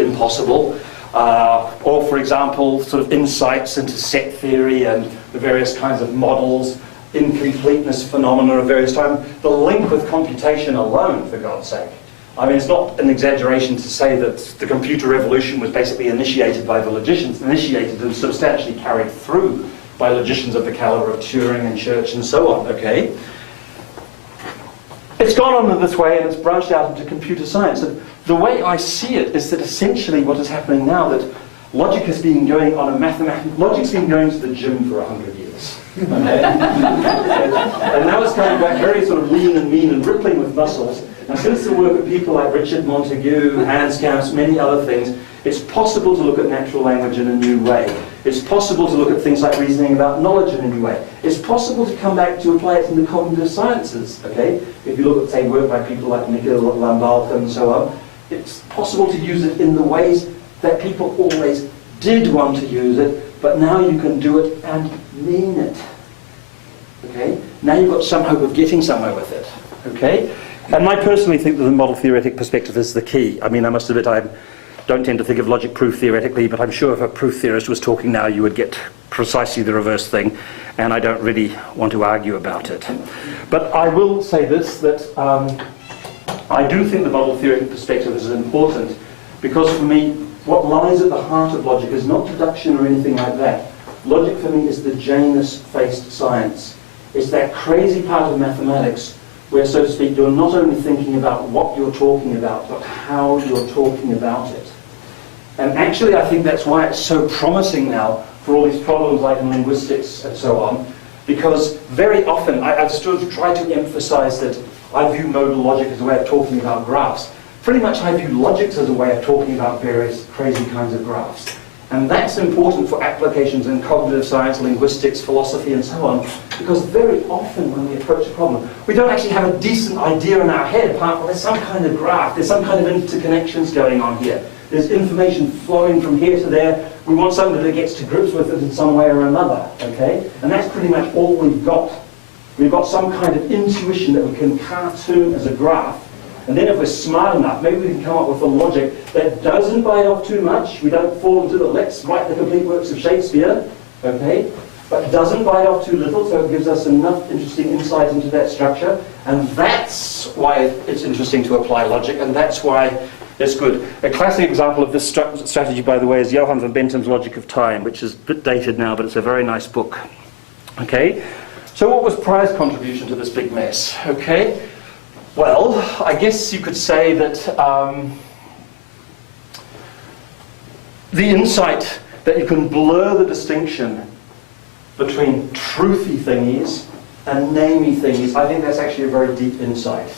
impossible. Or, for example, sort of insights into set theory and the various kinds of models, incompleteness phenomena of various times. The link with computation alone, for God's sake. I mean, it's not an exaggeration to say that the computer revolution was basically initiated by the logicians, initiated and substantially carried through by logicians of the caliber of Turing and Church and so on, okay? It's gone on in this way and it's branched out into computer science. And the way I see it is that essentially what is happening now, that logic has been going on logic's been going to the gym for 100 years. Okay? And now it's coming back very sort of lean and mean and rippling with muscles. And since the work of people like Richard Montague, Hans Kamps, many other things, it's possible to look at natural language in a new way. It's possible to look at things like reasoning about knowledge in a new way. It's possible to come back to apply it in the cognitive sciences, okay? If you look at, say, work by people like Mikhail Lambalka and so on, it's possible to use it in the ways that people always did want to use it, but now you can do it and mean it, okay? Now you've got some hope of getting somewhere with it, okay? And I personally think that the model theoretic perspective is the key. I mean, I must admit, I don't tend to think of logic proof theoretically, but I'm sure if a proof theorist was talking now, you would get precisely the reverse thing, and I don't really want to argue about it. But I will say this, that I do think the model theoretic perspective is important, because for me, what lies at the heart of logic is not deduction or anything like that. Logic for me is the Janus-faced science. It's that crazy part of mathematics where, so to speak, you're not only thinking about what you're talking about, but how you're talking about it. And actually, I think that's why it's so promising now for all these problems like in linguistics and so on, because very often, I've sort of tried to emphasize that I view modal logic as a way of talking about graphs. Pretty much I view logics as a way of talking about various crazy kinds of graphs. And that's important for applications in cognitive science, linguistics, philosophy, and so on, because very often when we approach a problem, we don't actually have a decent idea in our head, apart from there's some kind of graph, there's some kind of interconnections going on here. There's information flowing from here to there. We want somebody that gets to grips with it in some way or another, okay? And that's pretty much all we've got. We've got some kind of intuition that we can cartoon as a graph. And then if we're smart enough, maybe we can come up with a logic that doesn't bite off too much. We don't fall into the let's write the complete works of Shakespeare, okay? But doesn't bite off too little, so it gives us enough interesting insight into that structure. And that's why it's interesting to apply logic, and that's why it's good. A classic example of this strategy, by the way, is Johann von Bentham's Logic of Time, which is a bit dated now, but it's a very nice book. Okay, so what was Pry's contribution to this big mess? Okay, well, I guess you could say that the insight that you can blur the distinction between truthy thingies and namey thingies, I think that's actually a very deep insight.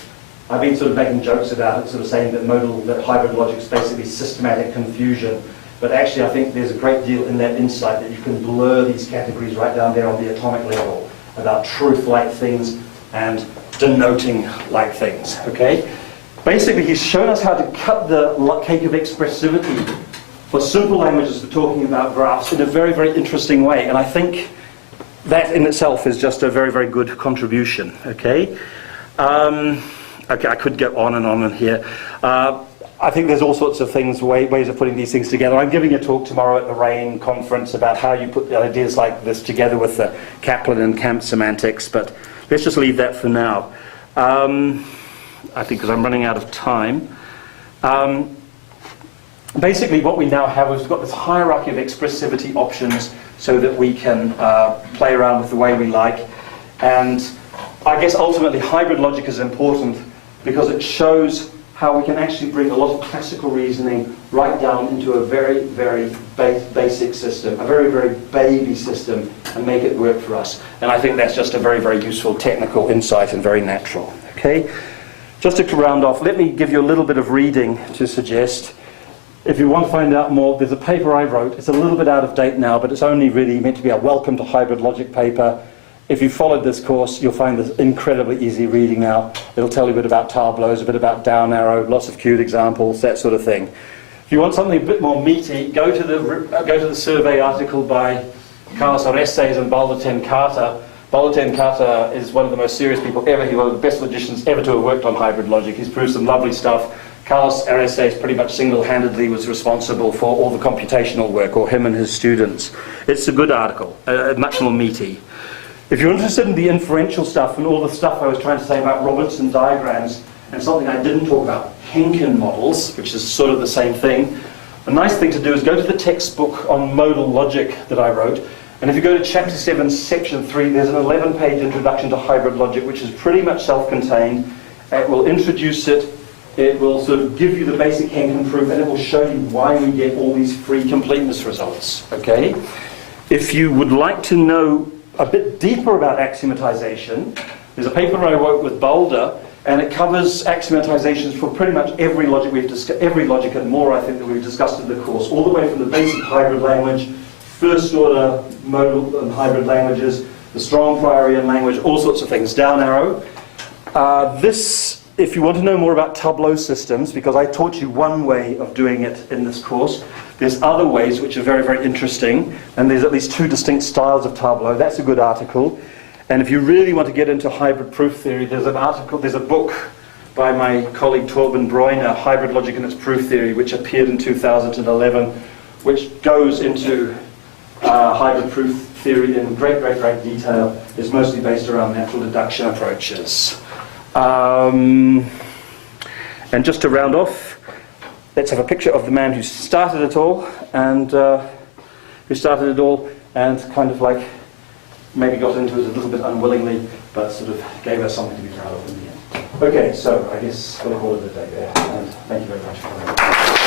I've been sort of making jokes about it, sort of saying that hybrid logic is basically systematic confusion. But actually, I think there's a great deal in that insight that you can blur these categories right down there on the atomic level about truth-like things and denoting-like things, okay? Basically, he's shown us how to cut the cake of expressivity for simple languages for talking about graphs in a very, very interesting way. And I think that in itself is just a very, very good contribution, okay? Okay, I could go on and here. I think there's all sorts of things, ways of putting these things together. I'm giving a talk tomorrow at the RAIN conference about how you put ideas like this together with the Kaplan and Camp semantics, but let's just leave that for now. I think because I'm running out of time. Basically what we now have is we've got this hierarchy of expressivity options so that we can play around with the way we like. And I guess ultimately hybrid logic is important because it shows how we can actually bring a lot of classical reasoning right down into a very, very basic system, a very, very baby system, and make it work for us. And I think that's just a very, very useful technical insight and very natural. Okay? Just to round off, let me give you a little bit of reading to suggest. If you want to find out more, there's a paper I wrote. It's a little bit out of date now, but it's only really meant to be a welcome to hybrid logic paper. If you followed this course, you'll find this incredibly easy reading now. It'll tell you a bit about tableaus, a bit about down arrow, lots of cute examples, that sort of thing. If you want something a bit more meaty, go to the survey article by Carlos Orestes and Balder ten Carter. Balder ten Carter is one of the most serious people ever. He's one of the best logicians ever to have worked on hybrid logic. He's proved some lovely stuff. Carlos Orestes pretty much single-handedly was responsible for all the computational work, or him and his students. It's a good article, much more meaty. If you're interested in the inferential stuff and all the stuff I was trying to say about Robertson diagrams, and something I didn't talk about, Henkin models, which is sort of the same thing, a nice thing to do is go to the textbook on modal logic that I wrote, and if you go to chapter 7, section 3, there's an 11-page introduction to hybrid logic, which is pretty much self-contained. It will introduce it, it will sort of give you the basic Henkin proof, and it will show you why we get all these free completeness results, okay? If you would like to know a bit deeper about axiomatization, there's a paper I wrote with Boulder, and it covers axiomatizations for pretty much every logic every logic and more, I think, that we've discussed in the course, all the way from the basic hybrid language, first order modal and hybrid languages, the strong Priorian language, all sorts of things, down arrow. If you want to know more about tableau systems, because I taught you one way of doing it in this course, there's other ways which are very, very interesting, and there's at least 2 distinct styles of tableau. That's a good article. And if you really want to get into hybrid proof theory, there's a book by my colleague Torben Breuner, Hybrid Logic and its Proof Theory, which appeared in 2011, which goes into hybrid proof theory in great, great, great detail. It's mostly based around natural deduction approaches. And just to round off, let's have a picture of the man who started it all, and kind of like maybe got into it a little bit unwillingly, but sort of gave us something to be proud of in the end. Okay, so I guess we'll call it a day there, and thank you very much for that.